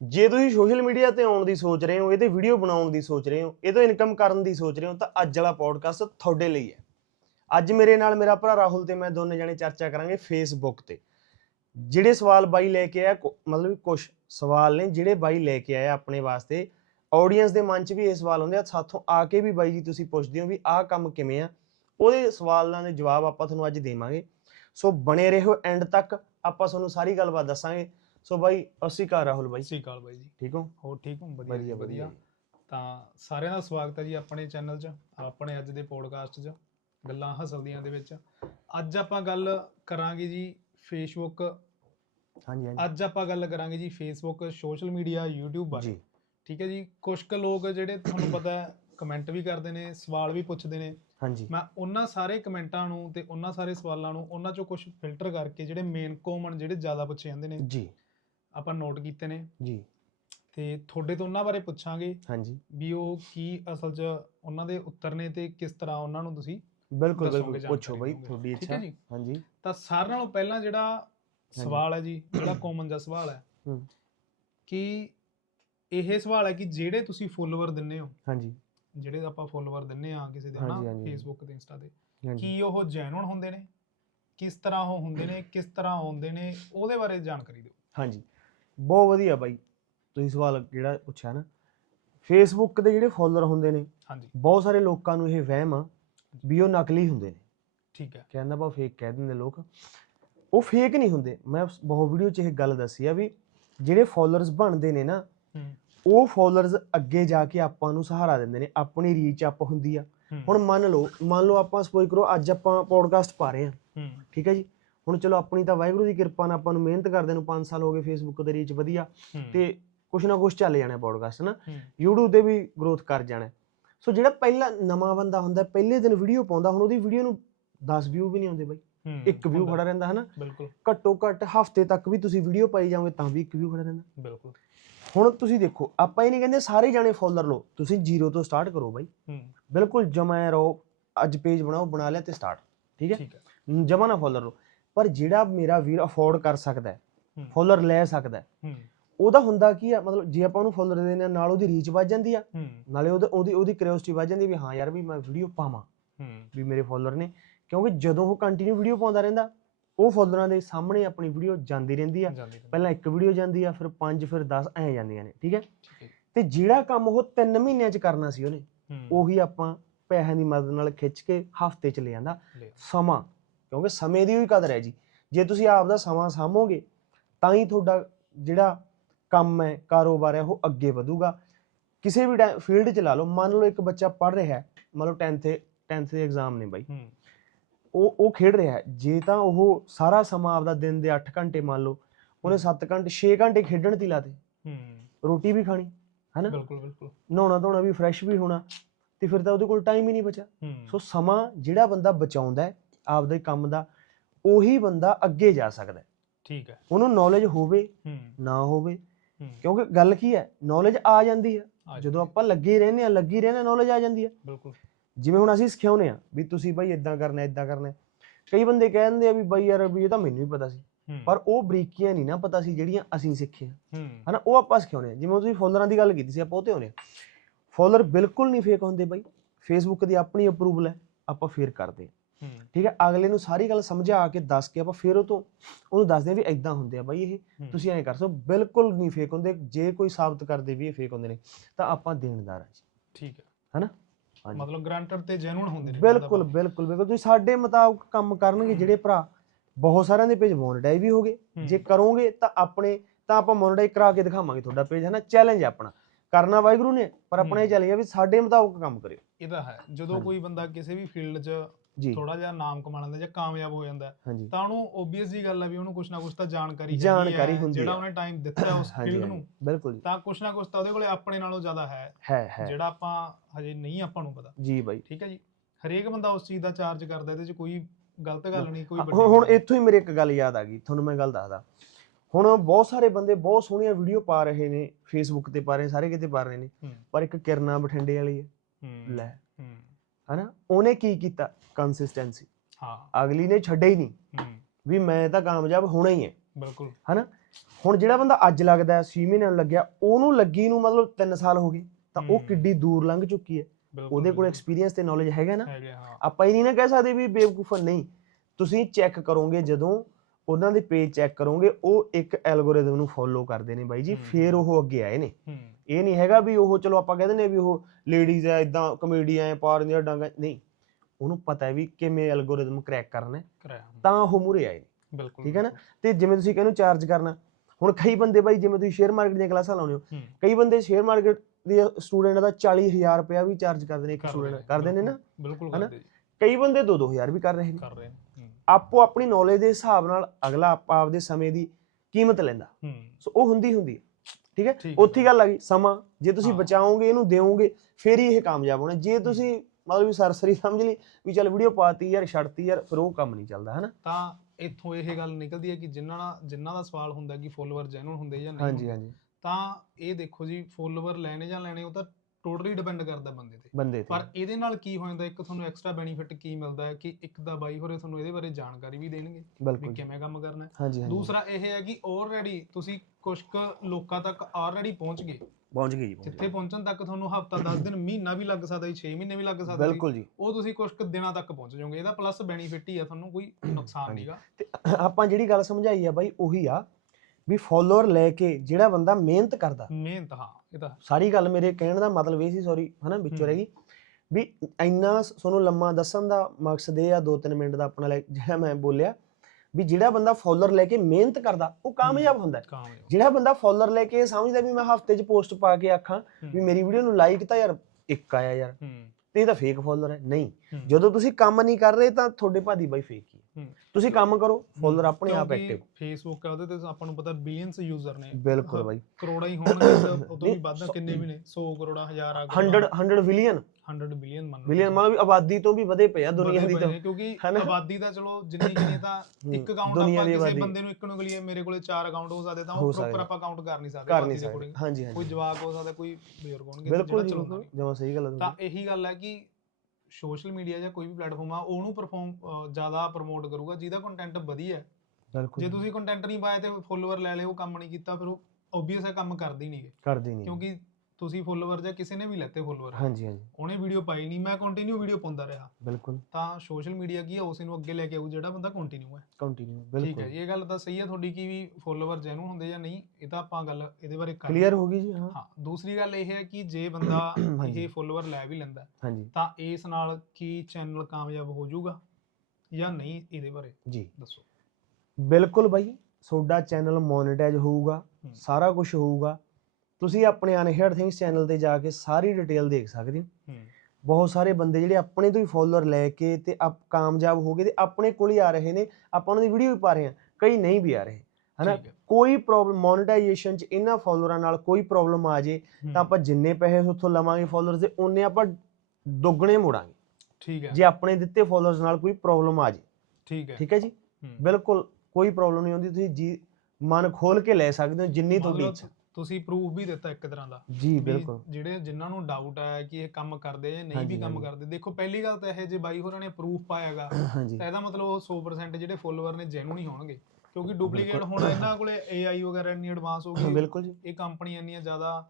ਜੇ ਤੁਸੀਂ social media ਤੇ ਆਉਣ ਦੀ ਸੋਚ ਰਹੇ ਹੋ, ਇਹਦੇ ਵੀਡੀਓ ਬਣਾਉਣ ਦੀ ਸੋਚ ਰਹੇ ਹੋ ਇਹ ਤੋਂ ਇਨਕਮ ਕਰਨ ਦੀ ਸੋਚ ਰਹੇ ਹੋ, ਤਾਂ ਅੱਜ ਵਾਲਾ ਪੋਡਕਾਸਟ ਤੁਹਾਡੇ ਲਈ ਹੈ। ਅੱਜ ਮੇਰੇ ਨਾਲ ਮੇਰਾ ਭਰਾ ਰਾਹੁਲ ਤੇ ਮੈਂ ਦੋਨੇ ਜਣੇ ਚਰਚਾ ਕਰਾਂਗੇ ਫੇਸਬੁੱਕ ਤੇ। ਜਿਹੜੇ ਸਵਾਲ ਬਾਈ ਲੈ ਕੇ ਆਇਆ ਮਤਲਬ ਕੁਝ ਸਵਾਲ ਨੇ ਜਿਹੜੇ ਬਾਈ ਲੈ ਕੇ ਆਇਆ ਆਪਣੇ ਵਾਸਤੇ ਆਡੀਅנס ਦੇ ਮਨ 'ਚ ਵੀ ਇਹ ਸਵਾਲ ਹੁੰਦੇ ਆ, ਸਾਥੋਂ ਆ ਕੇ ਵੀ ਬਾਈ ਜੀ ਤੁਸੀਂ ਪੁੱਛਦੇ ਹੋ ਵੀ ਆਹ ਕੰਮ ਕਿਵੇਂ ਆ? ਉਹਦੇ ਸਵਾਲਾਂ ਦੇ ਜਵਾਬ ਆਪਾਂ ਤੁਹਾਨੂੰ ਅੱਜ ਦੇਵਾਂਗੇ। ਸੋ ਬਣੇ ਰਹੋ ਐਂਡ ਤੱਕ, ਆਪਾਂ ਤੁਹਾਨੂੰ ਸਾਰੀ ਗੱਲਬਾਤ ਦੱਸਾਂਗੇ। ਸੋ ਬਾਈ ਅਸੀਂ ਘਰ ਰਾਹੁਲ ਬਾਈ। ਸਤਿ ਸ਼੍ਰੀ ਅਕਾਲ ਬਾਈ ਜੀ। ਠੀਕ ਹੋ? ਹੋਰ ਠੀਕ ਹੋ? ਵਧੀਆ, ਵਧੀਆ ਜੀ, ਵਧੀਆ। ਵਧੀਆ। ਤਾਂ ਸਾਰਿਆਂ ਦਾ ਸਵਾਗਤ ਹੈ ਜੀ ਆਪਣੇ ਚੈਨਲ 'ਚ ਆਪਣੇ ਅੱਜ ਦੇ ਪੋਡਕਾਸਟ 'ਚ ਗੱਲਾਂ ਹਸਲਦੀਆਂ ਦੇ ਵਿੱਚ। ਅੱਜ ਆਪਾਂ ਗੱਲ ਕਰਾਂਗੇ ਜੀ ਫੇਸਬੁੱਕ ਹਾਂਜੀ ਹਾਂਜੀ। ਅੱਜ ਆਪਾਂ ਗੱਲ ਕਰਾਂਗੇ ਜੀ ਫੇਸਬੁੱਕ ਸੋਸ਼ਲ ਮੀਡੀਆ YouTube ਬਾਰੇ। ਜੀ। ਠੀਕ ਹੈ ਜੀ? ਕੁਝ ਕੁ ਲੋਕ ਜਿਹੜੇ ਤੁਹਾਨੂੰ ਪਤਾ ਹੈ ਕਮੈਂਟ ਵੀ ਕਰਦੇ ਨੇ ਸਵਾਲ ਵੀ ਪੁੱਛਦੇ ਨੇ। ਹਾਂਜੀ। ਮੈਂ ਉਹਨਾਂ ਸਾਰੇ ਕਮੈਂਟਾਂ ਨੂੰ ਤੇ ਉਹਨਾਂ ਸਾਰੇ ਸਵਾਲਾਂ ਨੂੰ ਉਹਨਾਂ ਚੋਂ ਕੁਝ ਫਿਲਟਰ ਕਰਕੇ ਜਿਹੜੇ ਮੇਨ ਕਾਮਨ ਜਿਹੜੇ ਜ਼ਿਆਦਾ ਪੁੱਛੇ ਜਾਂਦੇ ਨੇ ਜੀ। ਆਪਾਂ ਨੋਟ ਕੀਤੇ ਨੇ। ਜੀ। ਤੇ ਤੁਹਾਡੇ ਤੋਂ ਉਹਨਾਂ ਬਾਰੇ ਪੁੱਛਾਂਗੇ ਹਾਂਜੀ। ਵੀ ਉਹ ਕੀ ਅਸਲ 'ਚ ਉਹਨਾਂ ਦੇ ਉੱਤਰ ਨੇ ਤੇ ਕਿਸ ਤਰ੍ਹਾਂ ਉਹਨਾਂ ਨੂੰ ਤੁਸੀਂ ਬਿਲਕੁਲ ਦੱਸੋਗੇ, ਬਿਲਕੁਲ ਪੁੱਛੋ ਬਾਈ ਤੁਹਾਡੀ ਠੀਕ ਹੈ ਇੱਛਾ। ਜੀ? ਹਾਂਜੀ। ਤਾਂ ਸਾਰਿਆਂ ਨਾਲੋਂ ਪਹਿਲਾਂ ਜਿਹੜਾ ਸਵਾਲ ਹੈ ਜੀ ਜਿਹੜਾ ਕਾਮਨ ਜਿਹਾ ਸਵਾਲ ਹੈ ਹੂੰ। ਕਿ ਇਹ ਸਵਾਲ ਹੈ ਕਿ ਜਿਹੜੇ ਤੁਸੀਂ ਫੋਲੋਅਰ ਦਿੰਨੇ ਹੋ ਹਾਂਜੀ। ਜਿਹੜੇ ਆਪਾਂ ਫੋਲੋਅਰ ਦਿੰਨੇ ਆ ਕਿਸੇ ਦੇ ਹਾਂਜੀ, ਹਨਾ? ਹਾਂਜੀ। ਫੇਸਬੁੱਕ ਤੇ ਇੰਸਟਾ ਤੇ। ਹਾਂਜੀ। ਕੀ ਉਹ ਜੈਨੂਨ ਹੁੰਦੇ ਨੇ? ਕਿਸ ਤਰ੍ਹਾਂ ਉਹ ਹੁੰਦੇ ਨੇ? ਕਿਸ ਤਰ੍ਹਾਂ ਆਉਂਦੇ ਨੇ? ਉਹਦੇ ਬਾਰੇ ਜਾਣਕਾਰੀ ਦਿਓ। ਹਾਂਜੀ। ਬਹੁਤ ਵਧੀਆ ਬਾਈ। ਤੁਸੀਂ ਸਵਾਲ ਜਿਹੜਾ ਪੁੱਛਿਆ ਨਾ ਫੇਸਬੁੱਕ ਦੇ ਜਿਹੜੇ ਫਾਲੋਅਰ ਹੁੰਦੇ ਨੇ ਹਾਂਜੀ। ਬਹੁਤ ਸਾਰੇ ਲੋਕਾਂ ਨੂੰ ਇਹ ਵਹਿਮ ਆ ਵੀ ਉਹ ਨਕਲੀ ਹੁੰਦੇ ਨੇ। ਠੀਕ ਹੈ। ਕਹਿੰਦਾ ਬਾ ਫੇਕ ਕਹਿ ਦਿੰਦੇ ਲੋਕ। ਉਹ ਫੇਕ ਨਹੀਂ ਹੁੰਦੇ। ਮੈਂ ਬਹੁਤ ਵੀਡੀਓ 'ਚ ਇਹ ਗੱਲ ਦੱਸੀ ਆ ਵੀ ਜਿਹੜੇ ਫਾਲੋਅਰਸ ਬਣਦੇ ਨੇ ਨਾ ਉਹ ਫਾਲੋਅਰਸ ਅੱਗੇ ਜਾ ਕੇ ਆਪਾਂ ਨੂੰ ਸਹਾਰਾ ਦਿੰਦੇ ਨੇ। ਆਪਣੀ ਰੀਚ ਅਪ ਹੁੰਦੀ ਆ। ਹੁਣ ਮੰਨ ਲਓ ਮੰਨ ਲਓ ਆਪਾਂ ਸਪੋਜ਼ ਕਰੋ ਅੱਜ ਆਪਾਂ ਪੋਡਕਾਸਟ ਪਾ ਰਹੇ ਹੂੰ। ਠੀਕ ਹੈ ਜੀ? ਹੁਣ ਚਲੋ ਆਪਣੀ ਤਾਂ ਵਾਹਿਗੁਰੂ ਦੀ ਕਿਰਪਾ ਨਾਲ ਆਪਾਂ ਨੂੰ ਮਿਹਨਤ ਕਰਦੇ ਨੂੰ 5 ਸਾਲ ਹੋ ਗਏ ਫੇਸਬੁੱਕ ਤੇ ਰੀਚ ਵਧੀਆ ਤੇ ਕੁਛ ਨਾ ਕੁਛ ਚੱਲ ਜਾਣਾ ਪੋਡਕਾਸਟ ਨਾ YouTube ਤੇ ਵੀ ਗਰੋਥ ਕਰ ਜਾਣਾ। ਸੋ ਜਿਹੜਾ ਪਹਿਲਾ ਨਵਾਂ ਬੰਦਾ ਹੁੰਦਾ ਪਹਿਲੇ ਦਿਨ ਵੀਡੀਓ ਪਾਉਂਦਾ ਹੁਣ ਉਹਦੀ ਵੀਡੀਓ ਨੂੰ 10 ਵਿਊ ਵੀ ਨਹੀਂ ਆਉਂਦੇ ਬਾਈ। ਇੱਕ ਵਿਊ ਖੜਾ ਰਹਿੰਦਾ ਹਨਾ? ਘੱਟੋ ਘੱਟ ਹਫ਼ਤੇ ਤੱਕ ਵੀ ਤੁਸੀਂ ਵੀਡੀਓ ਪਾਈ ਜਾਓਗੇ ਤਾਂ ਵੀ ਇੱਕ ਵਿਊ ਖੜਾ ਰਹਿੰਦਾ। ਬਿਲਕੁਲ। ਹੁਣ ਤੁਸੀਂ ਦੇਖੋ ਆਪਾਂ ਇਹ ਨਹੀਂ ਕਹਿੰਦੇ ਸਾਰੇ ਜਾਣੇ ਫੋਲੋਅਰ ਲਓ ਤੁਸੀਂ ਜ਼ੀਰੋ ਤੋਂ ਸਟਾਰਟ ਕਰੋ ਬਾਈ। ਬਿਲਕੁਲ ਜਮਾ ਰਹੋ ਅੱਜ ਪੇਜ ਬਣਾਓ ਬਣਾ ਲਿਆ ਤੇ ਸਟਾਰਟ ਠੀਕ ਹੈ? ਠੀਕ ਹੈ। ਜਮਾ ਨਾ ਫੋਲੋਅਰ ਲਓ। ਪਰ ਜਿਹੜਾ ਮੇਰਾ ਵੀਰ ਅਫੋਰਡ ਕਰ ਸਕਦਾ ਹੈ ਫੋਲੋਅਰ ਲੈ ਸਕਦਾ ਹੈ ਉਹਦਾ ਹੁੰਦਾ ਕੀ ਆ ਮਤਲਬ ਜੇ ਆਪਾਂ ਉਹਨੂੰ ਫੋਲੋਅਰ ਦੇ ਨਾਲ ਉਹਦੀ ਰੀਚ ਵੱਧ ਜਾਂਦੀ ਆ ਨਾਲੇ ਉਹਦਾ ਉਹਦੀ ਉਹਦੀ ਕਿਉਰਿਓਸਿਟੀ ਵੱਧ ਜਾਂਦੀ ਵੀ ਹਾਂ ਯਾਰ ਵੀ ਮੈਂ ਵੀਡੀਓ ਪਾਵਾਂ ਵੀ ਮੇਰੇ ਫੋਲੋਅਰ ਨੇ। ਕਿਉਂਕਿ ਜਦੋਂ ਉਹ ਕੰਟੀਨਿਊ ਵੀਡੀਓ ਪਾਉਂਦਾ ਰਹਿੰਦਾ ਉਹ ਫੋਲੋਅਰਾਂ ਦੇ ਸਾਹਮਣੇ ਆਪਣੀ ਵੀਡੀਓ ਜਾਂਦੀ ਰਹਿੰਦੀ ਆ। ਪਹਿਲਾਂ ਇੱਕ ਵੀਡੀਓ ਜਾਂਦੀ ਆ ਫਿਰ 5 ਫਿਰ 10 ਐ ਜਾਂਦੀਆਂ ਨੇ ਠੀਕ ਹੈ। ਤੇ ਜਿਹੜਾ ਕੰਮ ਉਹ 3 ਮਹੀਨਿਆਂ ਚ ਕਰਨਾ ਸੀ ਉਹਨੇ ਉਹੀ ਆਪਾਂ ਪੈਸਿਆਂ ਦੀ ਮਦਦ ਨਾਲ ਖਿੱਚ ਕੇ ਹਫ਼ਤੇ ਚ ਲੈ ਜਾਂਦਾ। ਸਮਾਂ ਕਿਉਂਕਿ ਸਮੇਂ ਦੀ ਵੀ ਕਦਰ ਹੈ ਜੀ। ਜੇ ਤੁਸੀਂ ਆਪ ਦਾ ਸਮਾਂ ਸਾਂਭੋਗੇ ਤਾਂ ਹੀ ਤੁਹਾਡਾ ਜਿਹੜਾ ਕੰਮ ਹੈ ਕਾਰੋਬਾਰ ਹੈ ਉਹ ਅੱਗੇ ਵਧੂਗਾ। ਕਿਸੇ ਵੀ ਫੀਲਡ 'ਚ ਲਾ ਲਓ ਮੰਨ ਲਓ ਇੱਕ ਬੱਚਾ ਪੜ੍ਹ ਰਿਹਾ ਹੈ ਮੰਨ ਲਓ 10th 10th ਦੇ ਐਗਜ਼ਾਮ ਨੇ ਬਾਈ। ਉਹ ਉਹ ਖੇਡ ਰਿਹਾ ਹੈ। ਜੇ ਤਾਂ ਉਹ ਸਾਰਾ ਸਮਾਂ ਆਪਦਾ ਦਿਨ ਦੇ 8 ਘੰਟੇ ਮੰਨ ਲਓ ਉਹਨੇ 7 ਘੰਟੇ 6 ਘੰਟੇ ਖੇਡਣ ਤੇ ਲਾਤੇ। ਹੂੰ। ਰੋਟੀ ਵੀ ਖਾਣੀ ਹੈਨਾ ਬਿਲਕੁਲ ਬਿਲਕੁਲ। ਨਹਾਉਣਾ ਧੋਣਾ ਵੀ ਫਰੈਸ਼ ਵੀ ਹੋਣਾ ਤੇ ਫਿਰ ਤਾਂ ਉਹਦੇ ਕੋਲ ਟਾਈਮ ਹੀ ਨਹੀਂ ਬਚਿਆ। ਹੂੰ। ਸੋ ਸਮਾਂ ਜਿਹੜਾ ਬੰਦਾ ਬਚਾਉਂਦਾ ਹੈ ਆਪਦੇ ਕੰਮ ਦਾ ਉਹੀ ਬੰਦਾ ਅੱਗੇ ਜਾ ਸਕਦਾ ਹੈ। ਠੀਕ ਹੈ। ਉਹਨੂੰ ਨੌਲੇਜ ਹੋਵੇ ਹੂੰ। ਨਾ ਹੋਵੇ ਹੂੰ। ਕਿਉਂਕਿ ਗੱਲ ਕੀ ਹੈ ਨੌਲੇਜ ਆ ਜਾਂਦੀ ਹੈ। ਆ ਜਦੋਂ ਆਪਾਂ ਲੱਗੇ ਰਹਿੰਦੇ ਆ ਲੱਗੀ ਰਹਿੰਦੇ ਨੌਲੇਜ ਆ ਜਾਂਦੀ ਹੈ। ਬਿਲਕੁਲ। ਜਿਵੇਂ ਹੁਣ ਅਸੀਂ ਸਿਖਾਉਨੇ ਆ ਵੀ ਤੁਸੀਂ ਬਾਈ ਇਦਾਂ ਕਰਨਾ ਇਦਾਂ ਕਰਨਾ ਹੈ। ਕਈ ਬੰਦੇ ਕਹਿ ਦਿੰਦੇ ਆ ਵੀ ਬਾਈ ਯਾਰ ਵੀ ਇਹ ਤਾਂ ਮੈਨੂੰ ਹੀ ਪਤਾ ਸੀ। ਹੂੰ। ਪਰ ਉਹ ਬਰੀਕੀਆਂ ਨਹੀਂ ਨਾ ਪਤਾ ਸੀ ਜਿਹੜੀਆਂ ਅਸੀਂ ਸਿੱਖੀਆਂ ਹੂੰ। ਹਨਾ ਉਹ ਆਪਾਂ ਸਿਖਾਉਨੇ ਆ ਜਿਵੇਂ ਤੁਸੀਂ ਫੋਲੋਅਰਾਂ ਦੀ ਗੱਲ ਕੀਤੀ ਸੀ ਆਪਾਂ ਉਹ ਤੇ ਆਉਂਦੇ ਆ ਫੋਲੋਅਰ ਬਿਲਕੁਲ ਨਹੀਂ ਫੇਕ ਹੁੰਦੇ ਬਾਈ। ਫੇਸਬੁੱਕ ਦੀ ਆਪਣੀ ਅਪਰੂਵਲ ਹੈ ਆਪਾਂ ਫੇਰ ਕਰਦੇ ਆ ਠੀਕ ਹੈ ਅਗਲੇ ਨੂੰ ਸਾਰੀ ਗੱਲ ਸਮਝਾ ਕੇ ਦੱਸ ਕੇ ਆਪਾਂ ਫਿਰ ਉਹ ਤੋਂ ਉਹਨੂੰ ਦੱਸਦੇ ਆ ਵੀ ਇਦਾਂ ਹੁੰਦੇ ਆ ਬਾਈ ਇਹ। ਹੂੰ, ਤੁਸੀਂ ਐਂ ਕਰ ਸੋ ਬਿਲਕੁਲ ਨਹੀਂ ਫੇਕ ਹੁੰਦੇ ਜੇ ਕੋਈ ਸਾਬਤ ਕਰਦੇ ਵੀ ਇਹ ਫੇਕ ਹੁੰਦੇ ਨੇ ਤਾਂ ਆਪਾਂ ਦੇਣਦਾਰ ਆ ਜੀ। ਠੀਕ ਹੈ। ਹਨਾ? ਮਤਲਬ ਗਰੰਟਡ ਤੇ ਜੈਨੂਨ ਹੁੰਦੇ ਨੇ ਬਿਲਕੁਲ ਬਿਲਕੁਲ ਬਿਲਕੁਲ। ਤੁਸੀਂ ਸਾਡੇ ਮੁਤਾਬਕ ਕੰਮ ਕਰਨਗੇ ਜਿਹੜੇ ਭਰਾ ਬਹੁਤ ਸਾਰਿਆਂ ਦੇ ਪੇਜ ਮੋਨੇਟਾਈਜ਼ ਵੀ ਹੋਗੇ ਹੂੰ, ਜੇ ਕਰੋਗੇ ਤਾਂ ਆਪਣੇ ਤਾਂ ਆਪਾਂ ਮੋਨੇਟਾਈਜ਼ ਕਰਾ ਕੇ ਦਿਖਾਵਾਂਗੇ ਤੁਹਾਡਾ ਪੇਜ ਹੈ ਨਾ ਚੈਲੰਜ ਆਪਣਾ। ਕਰਨਾ ਵਾਹਿਗੁਰੂ ਨੇ ਪਰ ਆਪਣਾ ਇਹ ਹੂੰ। ਚੈਲੰਜ ਆ ਵੀ ਸਾਡੇ ਮੁਤਾਬਕ ਕੰਮ ਕਰਿਓ। ਇਹਦਾ ਹੈ। ਜਦੋਂ। ਕੋਈ ਬੰਦਾ ਕਿਸੇ ਵੀ ਫੀਲਡ 'ਚ ਜੀ। ਥੋੜਾ ਜਿਹਾ ਨਾਮ ਕਮਾ ਲੈਂਦਾ ਜਾਂ ਕਾਮਯਾਬ ਹੋ ਜਾਂਦਾ। ਹਾਂਜੀ। ਤਾਂ ਉਹਨੂੰ ਓਬਵੀਅਸ ਜੀ ਗੱਲ ਹੈ ਵੀ ਉਹਨੂੰ ਕੁਛ ਨਾ ਕੁਛ ਤਾਂ ਜਾਣਕਾਰੀ ਹੈਗੀ ਜਾਣਕਾਰੀ ਹੈ, ਹੁੰਦੀ ਜਿਹੜਾ ਹੈ। ਉਹਨੇ ਟਾਈਮ ਦਿੱਤਾ ਉਸ ਹਾਂਜੀ ਨੂੰ ਬਿਲਕੁਲ ਜੀ। ਤਾਂ ਕੁਛ ਨਾ ਕੁਛ ਤਾਂ ਉਹਦੇ ਕੋਲੇ ਆਪਣੇ ਨਾਲੋਂ ਜ਼ਿਆਦਾ ਹੈ। ਹੈ ਹੈ। ਜਿਹੜਾ ਆਪਾਂ ਹਜੇ ਨਹੀਂ ਆਪਾਂ ਨੂੰ ਪਤਾ। ਜੀ ਬਾਈ। ਠੀਕ ਹੈ ਜੀ? ਹਰੇਕ ਬੰਦਾ ਉਸ ਚੀਜ਼ ਦਾ ਚਾਰਜ ਕਰਦਾ ਇਹਦੇ 'ਚ ਕੋਈ ਗਲਤ ਗੱਲ ਨਹੀਂ ਕੋਈ ਹਾਂ, ਵੱਡੀ ਹੁਣ ਹੁਣ ਗੱਲ ਨਹੀਂ। ਇੱਥੋਂ ਹੀ ਮੇਰੇ ਇੱਕ ਗੱਲ ਯਾਦ ਆ ਗਈ ਤੁਹਾਨੂੰ ਮੈਂ ਗੱਲ ਦੱਸਦਾ। ਹੁਣ ਬਹੁਤ ਸਾਰੇ ਬੰਦੇ ਬਹੁਤ ਸੋਹਣੀਆਂ ਵੀਡੀਓ ਪਾ ਰਹੇ ਨੇ ਫੇਸਬੁੱਕ ਤੇ ਪਾ ਰਹੇ ਸਾਰੇ ਕਿਤੇ ਪਾ ਰਹੇ ਨੇ ਹੂੰ, ਪਰ ਇੱਕ ਕਿਰਨਾ ਬਠਿੰਡੇ ਵਾਲੀ ਹੈ। ਹੂੰ, ਲੈ। ਹੂੰ, ਹਨਾ? ਉਹਨੇ ਕੀ ਕੀਤਾ? ਕੰਸਿਸਟੈਂਸੀ ਹਾਂ। ਅਗਲੀ ਨੇ ਛੱਡਿਆ ਹੀ ਨਹੀਂ। ਹੂੰ, ਵੀ ਮੈਂ ਤਾਂ ਕਾਮਯਾਬ ਹੋਣਾ ਹੀ ਹੈ। ਬਿਲਕੁਲ। ਹੁਣ ਜਿਹੜਾ ਬੰਦਾ ਅੱਜ ਲੱਗਦਾ ਹੈ 6 ਮਹੀਨਿਆਂ ਨੂੰ ਲੱਗਿਆ ਉਹਨੂੰ ਲੱਗੀ ਨੂੰ ਮਤਲਬ 3 ਸਾਲ ਹੋ ਗਏ ਤਾਂ ਉਹ ਹੂੰ। ਕਿੱਡੀ ਦੂਰ ਲੰਘ ਚੁੱਕੀ ਹੈ। ਉਹਦੇ ਕੋਲ। ਐਕਸਪੀਰੀਅੰਸ ਤੇ ਨੌਲੇਜ ਹੈਗਾ ਨਾ। ਹਾਂ। ਆਪਾਂ ਇਹ ਨਹੀਂ ਨਾ ਕਹਿ ਸਕਦੇ ਵੀ ਬੇਵਕੂਫ ਨਹੀਂ। ਤੁਸੀਂ ਚੈੱਕ ਕਰੋਗੇ ਜਦੋਂ ਉਹਨਾਂ ਦੇ ਪੇਜ ਚੈੱਕ ਕਰੋਗੇ ਉਹ ਇੱਕ ਐਲਗੋਰਿਦਮ ਨੂੰ ਫੋਲੋ ਕਰਦੇ ਨੇ ਬਾਈ ਜੀ ਹੂੰ। ਫੇਰ ਉਹ ਅੱਗੇ ਆਏ ਨੇ। ਹੂੰ। ਇਹ ਨਹੀਂ ਹੈਗਾ ਵੀ ਉਹ ਚਲੋ ਆਪਾਂ ਕਹਿੰਦੇ ਨੇ ਵੀ ਉਹ ਲੇਡੀਜ਼ ਐ ਇਦਾਂ ਕਮੇਡੀਆਂ ਐ ਪਾਰ ਦੀਆਂ ਡਾਂਗਾ ਨਹੀਂ। ਉਹਨੂੰ ਪਤਾ ਹੈ ਵੀ ਕਿਵੇਂ ਐਲਗੋਰਿਦਮ ਕਰੈਕ ਕਰਨਾ ਤਾਂ ਉਹ ਮੂਰੇ ਆਏ ਬਿਲਕੁਲ ਠੀਕ ਹੈ ਨਾ? ਤੇ ਜਿਵੇਂ ਤੁਸੀਂ ਕਹਿੰਦੇ ਚਾਰਜ ਕਰਨਾ ਹੁਣ ਕਈ ਬੰਦੇ ਬਾਈ ਜਿਵੇਂ ਤੁਸੀਂ ਸ਼ੇਅਰ ਮਾਰਕੀਟ ਦੀਆਂ ਕਲਾਸਾਂ ਲਾਉਂਦੇ ਹੋ ਕਈ ਬੰਦੇ ਸ਼ੇਅਰ ਮਾਰਕੀਟ ਦੇ ਸਟੂਡੈਂਟ ਦਾ 40000 ਰੁਪਇਆ ਵੀ ਚਾਰਜ ਕਰਦੇ ਨੇ ਇੱਕ ਸਟੂਡੈਂਟ ਕਰਦੇ ਨੇ ਨਾ। ਬਿਲਕੁਲ? ਕਰਦੇ ਜੀ, ਕਈ ਬੰਦੇ 2-2000 ਵੀ ਕਰ ਰਹੇ ਨੇ। ਕਰ ਰਹੇ ਨੇ ਆਪੋ ਆਪਣੀ ਨੌਲੇਜ ਦੇ ਹਿਸਾਬ ਨਾਲ ਅਗਲਾ ਆਪ ਆਪਦੇ ਸਮੇਂ ਦੀ ਕੀਮਤ ਲੈਂਦਾ। ਸੋ ਉਹ ਹੁੰਦੀ ਹੁੰਦੀ ਹੈ। ਠੀਕ ਹੈ? ਉੱਥੇ ਗੱਲ ਆ ਗਈ ਸਮਾਂ। ਜੇ ਤੁਸੀਂ। ਬਚਾਓਗੇ ਇਹਨੂੰ ਦਿਓਗੇ ਫੇਰ ਹੀ ਇਹ ਕਾਮਯਾਬ ਹੋਣਾ। ਜੇ ਤੁਸੀਂ ਮਤਲਬ ਵੀ ਸਰਸਰੀ ਸਮਝ ਲਈ ਵੀ ਚੱਲ ਵੀਡੀਓ ਪਾਤੀ ਯਾਰ ਛੱਡਤੀ ਯਾਰ ਫਿਰ ਉਹ ਕੰਮ ਨਹੀਂ ਚੱਲਦਾ ਹਨਾ? ਤਾਂ ਇੱਥੋਂ ਇਹ ਗੱਲ ਨਿਕਲਦੀ ਹੈ ਕਿ ਜਿਨ੍ਹਾਂ ਨਾਲ ਜਿਨ੍ਹਾਂ ਦਾ ਸਵਾਲ ਹੁੰਦਾ ਕਿ ਫੋਲੋਅਰ ਜੈਨੂਨ ਹੁੰਦੇ ਜਾਂ ਨਹੀਂ ਹਾਂਜੀ ਹਾਂਜੀ। ਤਾਂ ਇਹ ਦੇਖੋ ਜੀ ਫੋਲੋਅਰ ਲੈਣੇ ਜਾਂ ਲੈਣੇ ਉਹ ਤਾਂ ਟੋਟਲੀ ਡਿਪੈਂਡ ਕਰਦਾ ਬੰਦੇ ਤੇ। ਬੰਦੇ ਤੇ। ਪਰ ਇਹਦੇ ਨਾਲ ਕੀ ਹੋ ਜਾਂਦਾ ਇੱਕ ਤੁਹਾਨੂੰ ਐਕਸਟਰਾ ਬੈਨੀਫਿਟ ਕੀ ਮਿਲਦਾ ਹੈ ਕਿ ਇੱਕ ਤਾਂ ਬਾਈ ਹੋਰੇ ਤੁਹਾਨੂੰ ਇਹਦੇ ਬਾਰੇ ਜਾਣਕਾਰੀ ਵੀ ਦੇਣਗੇ ਵੀ। ਕਿਵੇਂ ਕੰਮ ਕਰਨਾ ਹੈ। ਹਾਂਜੀ ਹਾਂਜੀ। ਦੂਸਰਾ ਇਹ ਹੈ ਕਿ ਆਲਰੇਡੀ ਤੁਸੀਂ ਕੁਝ ਕੁ ਲੋਕਾਂ ਤੱਕ ਆਲਰੇਡੀ ਪਹੁੰਚ ਗਏ। ਪਹੁੰਚ ਗਏ ਜੀ ਜਿੱਥੇ। ਪਹੁੰਚਣ ਤੱਕ ਤੁਹਾਨੂੰ ਹਫਤਾ 10 ਦਿਨ ਮਹੀਨਾ ਵੀ ਲੱਗ ਸਕਦਾ ਜੀ 6 ਮਹੀਨੇ ਵੀ ਲੱਗ ਸਕਦੇ ਬਿਲਕੁਲ ਜੀ। ਉਹ ਤੁਸੀਂ ਕੁਝ ਕੁ ਦਿਨਾਂ ਤੱਕ ਪਹੁੰਚ ਜਾਓਗੇ। ਇਹਦਾ ਪਲੱਸ ਬੈਨੀਫਿਟ ਹੀ ਆ ਤੁਹਾਨੂੰ ਕੋਈ ਨੁਕਸਾਨ। ਨਹੀਂਗਾ ਤੇ ਆਪਾਂ ਜਿਹੜੀ ਗੱਲ ਸਮਝਾਈ ਆ ਬਾਈ ਉਹੀ ਆ ਵੀ ਫੋਲੋਅਰ ਲੈ ਕੇ ਜਿਹੜਾ ਬੰਦਾ ਮਿਹਨਤ ਕਰਦਾ ਮਿਹਨਤ ਹਾਂ ਇਹ ਤਾਂ ਸਾਰੀ ਗੱਲ ਮੇਰੇ ਕਹਿਣ ਦਾ ਮਤਲਬ ਇਹ ਸੀ ਸੌਰੀ ਹਨਾ ਵਿੱਚੋਂ। ਰਹਿ ਗਈ ਵੀ ਇੰਨਾ ਤੁਹਾਨੂੰ ਲੰਮਾ ਦੱਸਣ ਦਾ ਮਕਸਦ ਇਹ ਆ 2-3 ਮਿੰਟ ਦਾ ਆਪਣਾ ਲੈ- ਜਿਹੜਾ ਮੈਂ ਬੋਲਿਆ ਵੀ ਜਿਹੜਾ ਬੰਦਾ ਫੋਲੋਅਰ ਲੈ ਕੇ ਮਿਹਨਤ ਕਰਦਾ ਉਹ ਕਾਮਯਾਬ ਹੁੰਦਾ ਜਿਹੜਾ ਬੰਦਾ ਫੋਲੋਅਰ ਲੈ ਕੇ ਸਮਝਦਾ ਵੀ ਮੈਂ ਹਫ਼ਤੇ 'ਚ ਪੋਸਟ ਪਾ ਕੇ ਆਖਾਂ ਵੀ ਮੇਰੀ ਵੀਡੀਓ ਨੂੰ ਲਾਈਕ ਤਾਂ ਯਾਰ ਇੱਕ ਆਇਆ ਯਾਰ ਤੇ ਇਹ ਤਾਂ ਫੇਕ ਫੋਲੋਅਰ ਹੈ ਨਹੀਂ। ਜਦੋਂ ਤੁਸੀਂ ਕੰਮ ਨਹੀਂ ਕਰ ਰਹੇ ਤਾਂ ਤੁਹਾਡੇ ਭਾਦੀ ਬਾਈ ਫੇਕ। ਹੂੰ। ਤੁਸੀਂ ਕੰਮ ਕਰੋ ਫੋਲੋਅਰ ਆਪਣੇ ਆਪ ਐਕਟਿਵ ਫੇਸਬੁੱਕ ਆ ਉਹਦੇ ਤੇ ਆਪਾਂ ਨੂੰ ਪਤਾ ਬਿਲੀਅਨਸ ਯੂਜ਼ਰ ਨੇ। ਬਿਲਕੁਲ ਬਾਈ। ਕਰੋੜਾਂ ਹੀ ਹੋਣਗੇ ਉਹ ਤੋਂ ਵੀ ਵੱਧ ਕਿੰਨੇ ਵੀ ਨੇ? 100 ਕਰੋੜਾ ਹਜ਼ਾਰ ਆ 100 100 ਬਿਲੀਅਨ 100 ਬਿਲੀਅਨ ਮੰਨ ਲਓ। ਬਿਲੀਅਨ ਤੁਸੀਂ। ਮਤਲਬ ਵੀ ਆਬਾਦੀ ਤੋਂ ਵੀ ਵਧੇ ਪਏ ਆ ਦੁਨੀਆ ਦੀ ਤਾਂ। ਕਿਉਂਕਿ? ਆਬਾਦੀ ਦਾ ਚਲੋ ਜਿੰਨੀ ਕਿੰਨੀ ਤਾਂ ਇੱਕ ਅਕਾਊਂਟ ਆਪਾਂ ਕਿਸੇ ਬੰਦੇ ਨੂੰ ਇੱਕ ਨੂੰ ਗਲੀਏ ਮੇਰੇ ਕੋਲੇ ਚਾਰ ਅਕਾਊਂਟ ਹੋ ਸਕਦੇ ਤਾਂ ਉਹ ਪ੍ਰੋਪਰ। ਆਪਾਂ ਕਾਊਂਟ ਕਰ ਨਹੀਂ ਸਕਦੇ ਨਹੀਂ ਦੇ। ਹਾਂਜੀ ਕੋਈ ਜਵਾਕ ਹੋ ਸਕਦਾ ਕੋਈ ਬਜ਼ੁਰਗ ਹੋਣਗੇ ਬਿਲਕੁਲ। ਜਮਾ ਸਹੀ ਗੱਲ ਹੈ ਤਾਂ ਇਹੀ ਗੱਲ ਹੈ ਕਿ ਸੋਸ਼ਲ ਮੀਡੀਆ ਜਾਂ ਕੋਈ ਵੀ ਪਲੇਟਫਾਰਮ ਆ ਉਹਨੂੰ ਪਰਫਾਰਮ ਜ਼ਿਆਦਾ ਪ੍ਰਮੋਟ ਕਰੂਗਾ ਜਿਹਦਾ ਕੰਟੈਂਟ ਵਧੀਆ ਹੈ। ਬਿਲਕੁਲ ਜੇ ਤੁਸੀਂ ਕੰਟੈਂਟ ਨਹੀਂ ਪਾਇਆ ਤੇ ਫੋਲੋਅਰ ਲੈ ਲਏ ਉਹ ਕੰਮ ਨਹੀਂ ਕੀਤਾ ਫਿਰ ਉਹ ਓਬਵੀਅਸ ਹੈ ਕੰਮ ਕਰਦੇ ਹੀ ਨਹੀਂਗੇ ਕਰਦੀ ਨਹੀਂ। ਕਿਉਂਕਿ ਤੁਸੀਂ ਫੋਲੋਅਰ ਜਾਂ ਕਿਸੇ ਨੇ ਵੀ ਲੈਤੇ ਫੋਲੋਅਰ ਹਾਂਜੀ ਹਾਂਜੀ। ਉਹਨੇ ਵੀਡੀਓ ਪਾਈ ਨਹੀਂ ਮੈਂ ਕੰਟੀਨਿਊ ਵੀਡੀਓ ਪਾਉਂਦਾ ਰਿਹਾ। ਬਿਲਕੁਲ। ਤਾਂ ਸੋਸ਼ਲ ਮੀਡੀਆ ਕੀ ਹੈ ਉਸੇ ਨੂੰ ਅੱਗੇ ਲੈ ਕੇ ਆਊ ਜਿਹੜਾ ਬੰਦਾ ਕੰਟੀਨਿਊ ਹੈ। ਕੰਟੀਨਿਊ ਠੀਕ ਹੈ ਬਿਲਕੁਲ। ਜੀ ਇਹ ਗੱਲ ਤਾਂ ਸਹੀ ਹੈ ਤੁਹਾਡੀ ਕਿ ਵੀ ਫੋਲੋਅਰ ਜੈਨੂ ਹੁੰਦੇ ਜਾਂ ਨਹੀਂ ਇਹ ਤਾਂ ਆਪਾਂ ਗੱਲ ਇਹਦੇ ਬਾਰੇ ਕਰ ਕਲੀਅਰ ਹੋ ਗਈ ਜੀ ਹਾਂ। ਹਾਂ ਦੂਸਰੀ ਗੱਲ ਇਹ ਹੈ ਕਿ ਜੇ ਬੰਦਾ। ਇਹ ਫੋਲੋਅਰ ਲੈ ਵੀ ਲੈਂਦਾ ਹਾਂਜੀ। ਤਾਂ ਇਸ ਨਾਲ ਕੀ ਚੈਨਲ ਕਾਮਯਾਬ ਹੋ ਜਾਊਗਾ ਜਾਂ ਨਹੀਂ ਇਹਦੇ ਬਾਰੇ ਜੀ। ਦੱਸੋ। ਬਿਲਕੁਲ ਬਾਈ ਤੁਹਾਡਾ ਚੈਨਲ ਮੋਨੇਟਾਈਜ਼ ਹੋਊਗਾ। ਸਾਰਾ ਕੁਝ ਹੋਊਗਾ ਤੁਸੀਂ ਆਪਣੇ ਅਨਹੇਡ ਥਿੰਗਸ ਚੈਨਲ ਤੇ ਜਾ ਕੇ ਸਾਰੀ ਡਿਟੇਲ ਦੇਖ ਸਕਦੇ ਹੋ। ਬਹੁਤ ਸਾਰੇ ਬੰਦੇ ਜਿਹੜੇ ਆਪਣੇ ਤੋਂ ਹੀ ਫੋਲੋਅਰ ਲੈ ਕੇ ਤੇ ਆਪ ਕਾਮਯਾਬ ਹੋ ਗਏ ਤੇ ਆਪਣੇ ਕੋਲ ਹੀ ਆ ਰਹੇ ਨੇ ਆਪਾਂ ਉਹਨਾਂ ਦੀ ਵੀਡੀਓ ਵੀ ਪਾ ਰਹੇ ਹਾਂ ਕਈ ਨਹੀਂ ਵੀ ਆ ਰਹੇ ਹਨਾ? ਕੋਈ ਪ੍ਰੋਬਲਮ ਮੋਨੇਟਾਈਜੇਸ਼ਨ ਚ ਇਹਨਾਂ ਫੋਲੋਅਰਾਂ ਨਾਲ ਕੋਈ ਪ੍ਰੋਬਲਮ ਆ ਜੇ ਤਾਂ ਆਪਾਂ ਜਿੰਨੇ ਪੈਸੇ ਉੱਥੋਂ ਲਵਾਂਗੇ ਫੋਲੋਅਰਸ ਦੇ ਉਹਨੇ ਆਪਾਂ ਦੁੱਗਣੇ ਮੋੜਾਂਗੇ। ਠੀਕ ਹੈ। ਜੇ ਆਪਣੇ ਦਿੱਤੇ ਫੋਲੋਅਰਸ ਨਾਲ ਕੋਈ ਪ੍ਰੋਬਲਮ ਆ ਜੇ। ਠੀਕ ਹੈ। ਠੀਕ ਹੈ ਜੀ। ਬਿਲਕੁਲ ਕੋਈ ਪ੍ਰੋਬਲਮ ਨਹੀਂ ਆਉਂਦੀ ਤੁਸੀਂ ਜੀ ਮਨ ਖੋਲ ਕੇ ਲੈ ਸਕਦੇ ਹੋ ਜਿੰਨੀ ਤੁਹਾਡੀ ਇੱਛਾ। ਤੁਸੀਂ ਪ੍ਰੂਫ ਵੀ ਦਿੱਤਾ ਇੱਕ ਤਰ੍ਹਾਂ ਦਾ ਜੀ ਵੀ ਬਿਲਕੁਲ। ਜਿਹੜੇ ਜਿਨ੍ਹਾਂ ਨੂੰ ਡਾਊਟ ਹੈ ਕਿ ਇਹ ਕੰਮ ਕਰਦੇ ਜਾਂ ਨਹੀਂ ਹਾਂਜੀ, ਵੀ ਕੰਮ ਹਾਂਜੀ। ਕਰਦੇ ਦੇਖੋ ਪਹਿਲੀ ਗੱਲ ਤਾਂ ਇਹ ਜੇ ਬਾਈ ਹੋਰਾਂ ਨੇ ਪ੍ਰੂਫ ਪਾਇਆਗਾ ਹਾਂਜੀ। ਤਾਂ ਇਹਦਾ ਮਤਲਬ ਉਹ 100% ਜਿਹੜੇ ਫੋਲੋਅਰ ਨੇ ਜੈਨੂਨ ਹੀ ਹੋਣਗੇ ਕਿਉਂਕਿ ਡੁਪਲੀਕੇਟ ਹੁਣ ਇਹਨਾਂ ਕੋਲੇ AI ਵਗੈਰਾ ਇੰਨੀ ਐਡਵਾਂਸ ਹੋ ਗਈ ਬਿਲਕੁਲ ਜੀ। ਇਹ ਕੰਪਨੀਆਂ ਇੰਨੀਆਂ ਜ਼ਿਆਦਾ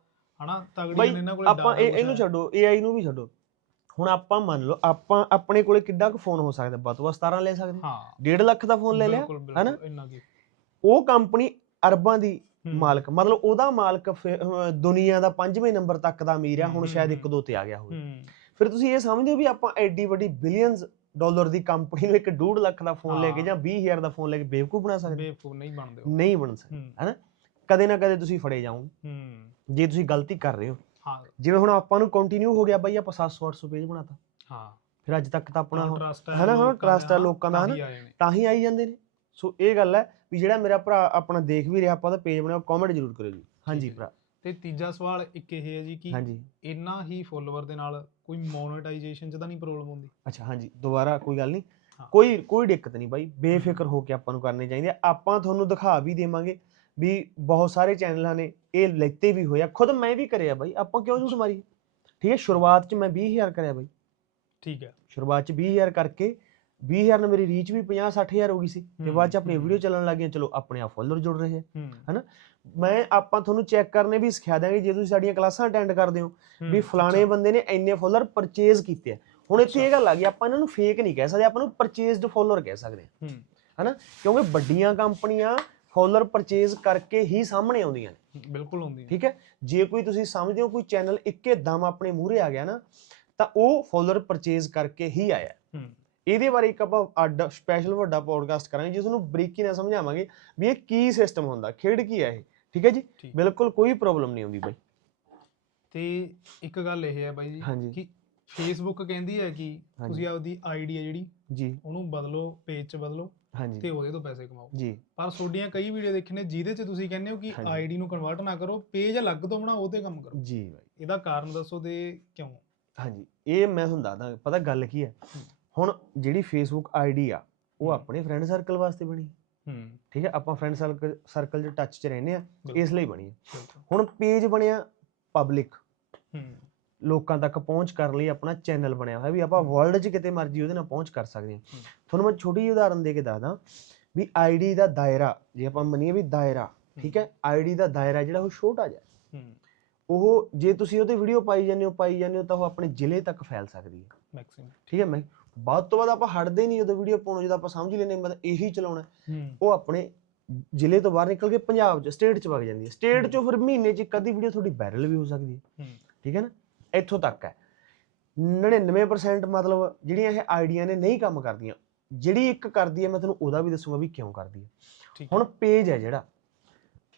ਹਨਾ ਤਗੜੀਆਂ ਬਾਈ ਨੇ ਇਹਨਾਂ ਕੋਲੇ ਆਪਾਂ data ਇਹ ਕੁਛ ਇਹਨੂੰ ਹੈ। ਛੱਡੋ AI ਨੂੰ ਵੀ ਛੱਡੋ। ਹੁਣ ਆਪਾਂ ਮੰਨ ਲਓ ਆਪਾਂ ਆਪਣੇ ਕੋਲੇ ਕਿੱਡਾ ਕੁ ਫੋਨ ਹੋ ਸਕਦਾ ਬਸ ਬਸ 17 ਲੈ ਸਕਦੇ। ਹਾਂ। 1.5 ਲੱਖ ਦਾ ਫੋਨ ਲੈ ਲਿਆ ਬਿਲਕੁਲ, ਬਿਲਕੁਲ, ਹਨਾ? ਇੰਨਾ ਕੀ। ਉਹ ਕੰਪਨੀ ਅਰਬਾਂ ਦੀ ਮਾਲਕ। ਮਤਲਬ ਉਹਦਾ ਮਾਲਕ ਦੁਨੀਆ ਦਾ ਪੰਜਵੇਂ ਨੰਬਰ ਤੱਕ ਦਾ ਅਮੀਰ ਆ ਹੁਣ ਸ਼ਾਇਦ ਇੱਕ ਦੋ ਤੇ ਆ ਗਿਆ ਹੋਵੇ। ਫਿਰ ਤੁਸੀਂ ਇਹ ਸਮਝਦੇ ਹੋ ਵੀ ਆਪਾਂ ਐਡੀ ਵੱਡੀ ਬਿਲੀਅਨਸ ਡਾਲਰ ਦੀ ਕੰਪਨੀ ਨੂੰ ਇੱਕ 1.5 ਲੱਖ ਦਾ ਫੋਨ ਲੈ ਕੇ। ਜਾਂ 20000 ਦਾ ਫੋਨ ਲੈ ਕੇ ਬੇਵਕੂਫ ਬਣਾ ਸਕਦੇ? ਬੇਵਕੂਫ ਨਹੀਂ ਬਣਦੇ ਨਹੀਂ ਬਣ ਸਕਦੇ ਹੂੰ। ਕਦੇ ਨਾ ਕਦੇ ਤੁਸੀਂ ਫੜੇ ਜਾਓਗੇ। ਹੂੰ। ਜੇ ਤੁਸੀਂ ਗਲਤੀ ਕਰ ਰਹੇ ਹੋ। ਹਾਂ। ਜਿਵੇਂ ਹੁਣ ਆਪਾਂ ਨੂੰ ਕੰਟੀਨਿਊ ਹੋ ਗਿਆ ਬਾਈ ਆਪਾਂ 700 800 ਪੇਜ ਬਣਾਤਾ। ਹਾਂ। ਫਿਰ ਅੱਜ ਤੱਕ ਤਾਂ ਆਪਣਾ ਟਰਸਟ ਹਨਾ, ਹਾਂ, ਲੋਕਾਂ ਦਾ, trust ਹੈ ਲੋਕਾਂ ਦਾ, ਹਨਾ? ਤਾਂ ਹੀ ਆਈ ਜਾਂਦੇ ਨੇ। ਸੋ ਇਹ ਗੱਲ ਹੈ ਵੀ ਜਿਹੜਾ ਮੇਰਾ ਭਰਾ ਆਪਣਾ ਦੇਖ ਵੀ ਰਿਹਾ ਆਪਾਂ ਤਾਂ ਪੇਜ ਬਣਾਓ ਕਮੈਂਟ ਜ਼ਰੂਰ ਕਰਿਓ ਜੀ। ਹਾਂਜੀ। ਭਰਾ। ਤੇ ਤੀਜਾ ਸਵਾਲ ਇੱਕ ਇਹ ਹੈ ਜੀ ਕਿ ਹਾਂਜੀ। ਇੰਨਾ ਹੀ ਫੋਲੋਅਰ ਦੇ ਨਾਲ ਕੋਈ ਮੋਨੇਟਾਈਜੇਸ਼ਨ ਚ ਤਾਂ ਨਹੀਂ ਪ੍ਰੋਬਲਮ ਹੁੰਦੀ? ਅੱਛਾ ਹਾਂਜੀ। ਦੁਬਾਰਾ ਕੋਈ ਗੱਲ ਨਹੀਂ। ਕੋਈ ਕੋਈ ਦਿੱਕਤ ਨਹੀਂ ਬਾਈ। ਬੇਫਿਕਰ ਹੋ ਕੇ ਆਪਾਂ ਨੂੰ ਕਰਨੇ ਚਾਹੀਦੇ। ਆਪਾਂ ਤੁਹਾਨੂੰ ਦਿਖਾ ਵੀ ਦੇਵਾਂਗੇ ਵੀ ਬਹੁਤ ਸਾਰੇ ਚੈਨਲਾਂ ਨੇ ਇਹ ਲੈਤੇ ਵੀ ਹੋਇਆ ਖੁਦ ਮੈਂ ਵੀ ਕਰਿਆ ਬਾਈ। ਆਪਾਂ ਕਿਉਂ ਝੂਠ ਮਾਰੀ ਠੀਕ ਹੈ ਸ਼ੁਰੂਆਤ 'ਚ ਮੈਂ 20000 ਕਰਿਆ ਬਾਈ। ਠੀਕ ਹੈ। ਸ਼ੁਰੂਆਤ 'ਚ 20000 ਕਰਕੇ 20000 ਨਾਲ ਮੇਰੀ ਰੀਚ ਵੀ 50 60000 ਹੋ ਗਈ ਸੀ ਤੇ ਬਾਅਦ ਚ ਆਪਣੀ। ਵੀਡੀਓ ਚੱਲਣ ਲੱਗ ਗਈਆਂ ਚਲੋ ਆਪਣੇ ਆਪ ਫੋਲੋਅਰ ਜੁੜ ਰਹੇ ਹੂੰ। ਮੈਂ ਆਪਾਂ ਤੁਹਾਨੂੰ ਚੈੱਕ ਕਰਨੇ ਵੀ ਸਿਖਾ ਦਾਂਗੇ ਜੇ ਤੁਸੀਂ ਸਾਡੀਆਂ ਕਲਾਸਾਂ ਅਟੈਂਡ ਕਰਦੇ ਹੋ ਵੀ ਫਲਾਣੇ ਬੰਦੇ ਨੇ ਇੰਨੇ ਫੋਲੋਅਰ ਪਰਚੇਜ਼ ਕੀਤੇ ਆ। ਹੁਣ ਇੱਥੇ ਇਹ। ਗੱਲ ਆ ਗਈ ਆਪਾਂ ਇਹਨਾਂ ਨੂੰ ਫੇਕ ਨਹੀਂ ਕਹਿ ਸਕਦੇ ਆਪਾਂ ਨੂੰ ਪਰਚੇਜ਼ਡ ਫੋਲੋਅਰ ਕਹਿ ਸਕਦੇ ਹਾਂ। ਹਨਾ? ਕਿਉਂਕਿ ਵੱਡੀਆਂ ਕੰਪਨੀਆਂ ਫੋਲੋਅਰ ਪਰਚੇਜ਼ ਕਰਕੇ ਹੀ ਸਾਹਮਣੇ ਆਉਂਦੀਆਂ ਨੇ। ਬਿਲਕੁਲ ਹੈ ਠੀਕ ਹੈ? ਜੇ ਕੋਈ ਤੁਸੀਂ ਸਮਝਦੇ ਹੋ ਕੋਈ ਚੈਨਲ ਇੱਕੇ ਦਮ ਆਪਣੇ ਮੂਹਰੇ ਆ ਗਿਆ ਨਾ ਤਾਂ ਉਹ ਫੋਲੋਅਰ ਪਰਚੇਜ਼ ਕਰਕੇ ਹੀ ਆਇਆ। ਇਹਦੇ ਬਾਰੇ ਇੱਕ ਆਪਾਂ ਅੱਡ ਸਪੈਸ਼ਲ ਵੱਡਾ ਪੋਡਕਾਸਟ ਕਰਾਂਗੇ ਜਿਸ ਨੂੰ ਬਰੀਕੀ ਨਾਲ ਸਮਝਾਵਾਂਗੇ ਵੀ ਇਹ ਕੀ ਸਿਸਟਮ ਹੁੰਦਾ ਖੇਡ ਕੀ ਹੈ ਇਹ ਠੀਕ ਹੈ ਜੀ? ਬਿਲਕੁਲ ਕੋਈ ਪ੍ਰੋਬਲਮ ਨਹੀਂ ਆਉਂਦੀ ਬਾਈ। ਤੇ ਇੱਕ ਗੱਲ ਇਹ ਹੈ ਬਾਈ ਜੀ। ਕਿ ਫੇਸਬੁੱਕ ਕਹਿੰਦੀ ਹੈ ਕਿ। ਤੁਸੀਂ ਆਪਦੀ ਆਈਡੀ ਹੈ ਜਿਹੜੀ ਜੀ। ਉਹਨੂੰ ਬਦਲੋ ਪੇਜ 'ਚ ਬਦਲੋ ਹਾਂਜੀ। ਤੇ ਉਹਦੇ ਤੋਂ ਪੈਸੇ ਕਮਾਓ। ਜੀ। ਪਰ ਤੁਹਾਡੀਆਂ ਕਈ ਵੀਡੀਓ ਦੇਖੇ ਨੇ ਜਿਹਦੇ 'ਚ ਤੁਸੀਂ ਕਹਿੰਦੇ ਹੋ ਕਿ। ਆਈਡੀ ਨੂੰ ਕਨਵਰਟ ਨਾ ਕਰੋ ਪੇਜ ਅਲੱਗ ਤੋਂ ਬਣਾਓ ਉਹ ਤੇ ਕੰਮ ਕਰੋ। ਜੀ ਬਾਈ। ਇਹਦਾ ਕਾਰਨ ਦੱਸੋ ਤੇ ਕਿਉਂ? ਹਾਂਜੀ। ਇਹ ਮੈਂ ਤੁਹਾਨੂੰ ਦੱਸਦਾ ਪਤਾ ਗੱਲ ਕੀ ਹੈ। ਹੁਣ ਜਿਹੜੀ ਫੇਸਬੁੱਕ ਆਈਡੀ ਆ ਉਹ। ਆਪਣੇ ਫਰੈਂਡ ਸਰਕਲ ਵਾਸਤੇ ਬਣੀ। ਹੂੰ। ਠੀਕ ਹੈ? ਆਪਾਂ ਫਰੈਂਡ ਸਰਕਲ ਸਰਕਲ 'ਚ ਟੱਚ 'ਚ ਰਹਿੰਦੇ ਆ ਇਸ ਲਈ ਬਣੀ ਹੈ। ਹੁਣ ਪੇਜ ਬਣਿਆ ਪਬਲਿਕ ਹੂੰ। ਲੋਕਾਂ ਤੱਕ ਪਹੁੰਚ ਕਰਨ ਲਈ ਆਪਣਾ ਚੈਨਲ ਬਣਿਆ ਹੋਇਆ ਵੀ ਆਪਾਂ ਵਰਲਡ 'ਚ ਕਿਤੇ ਮਰਜ਼ੀ ਉਹਦੇ ਨਾਲ ਪਹੁੰਚ ਕਰ ਸਕਦੇ ਹਾਂ। ਤੁਹਾਨੂੰ ਮੈਂ ਛੋਟੀ ਜਿਹੀ ਉਦਾਹਰਨ ਦੇ ਕੇ ਦੱਸਦਾ ਵੀ ਆਈਡੀ ਦਾ ਦਾਇਰਾ ਜੇ ਆਪਾਂ ਮੰਨੀਏ ਵੀ ਦਾਇਰਾ ਠੀਕ ਹੈ? ਆਈਡੀ ਦਾ ਦਾਇਰਾ ਜਿਹੜਾ ਉਹ ਛੋਟਾ ਜਿਹਾ। ਉਹ ਜੇ ਤੁਸੀਂ ਉਹਤੇ ਵੀਡੀਓ ਪਾਈ ਜਾਂਦੇ ਹੋ ਪਾਈ ਜਾਂਦੇ ਹੋ ਤਾਂ ਉਹ ਆਪਣੇ ਜ਼ਿਲ੍ਹੇ ਤੱਕ ਫੈਲ ਸਕਦੀ ਹੈ। ਮੈਕਸਿਮਮ ਠੀਕ ਹੈ ਮੈਂ ਬਾਅਦ ਤੋਂ ਬਾਅਦ ਆਪਾਂ ਹਟਦੇ ਨਹੀਂ ਜਦੋਂ ਵੀਡੀਓ ਪਾਉਣੋਂ ਜਦੋਂ ਆਪਾਂ ਸਮਝ ਲੈਨੇ ਮਤਲਬ ਇਹੀ ਚਲਾਉਣਾ ਉਹ ਆਪਣੇ ਜ਼ਿਲ੍ਹੇ ਤੋਂ ਬਾਹਰ ਨਿਕਲ ਕੇ ਪੰਜਾਬ 'ਚ ਸਟੇਟ 'ਚ ਵਗ ਜਾਂਦੀ ਹੈ। ਸਟੇਟ 'ਚੋਂ ਫਿਰ ਮਹੀਨੇ 'ਚ ਇੱਕ ਅੱਧੀ ਵੀਡੀਓ ਤੁਹਾਡੀ ਵਾਇਰਲ ਵੀ ਹੋ ਸਕਦੀ ਹੈ। ਠੀਕ ਹੈ ਨਾ? ਇੱਥੋਂ ਤੱਕ ਹੈ। 99% ਮਤਲਬ ਜਿਹੜੀਆਂ ਇਹ ਆਈਡੀਆਂ ਨੇ ਨਹੀਂ ਕੰਮ ਕਰਦੀਆਂ। ਜਿਹੜੀ ਇੱਕ ਕਰਦੀ ਹੈ ਮੈਂ ਤੁਹਾਨੂੰ ਉਹਦਾ ਵੀ ਦੱਸੂਗਾ ਵੀ ਕਿਉਂ ਕਰਦੀ ਹੈ। ਹੁਣ ਪੇਜ ਹੈ ਜਿਹੜਾ।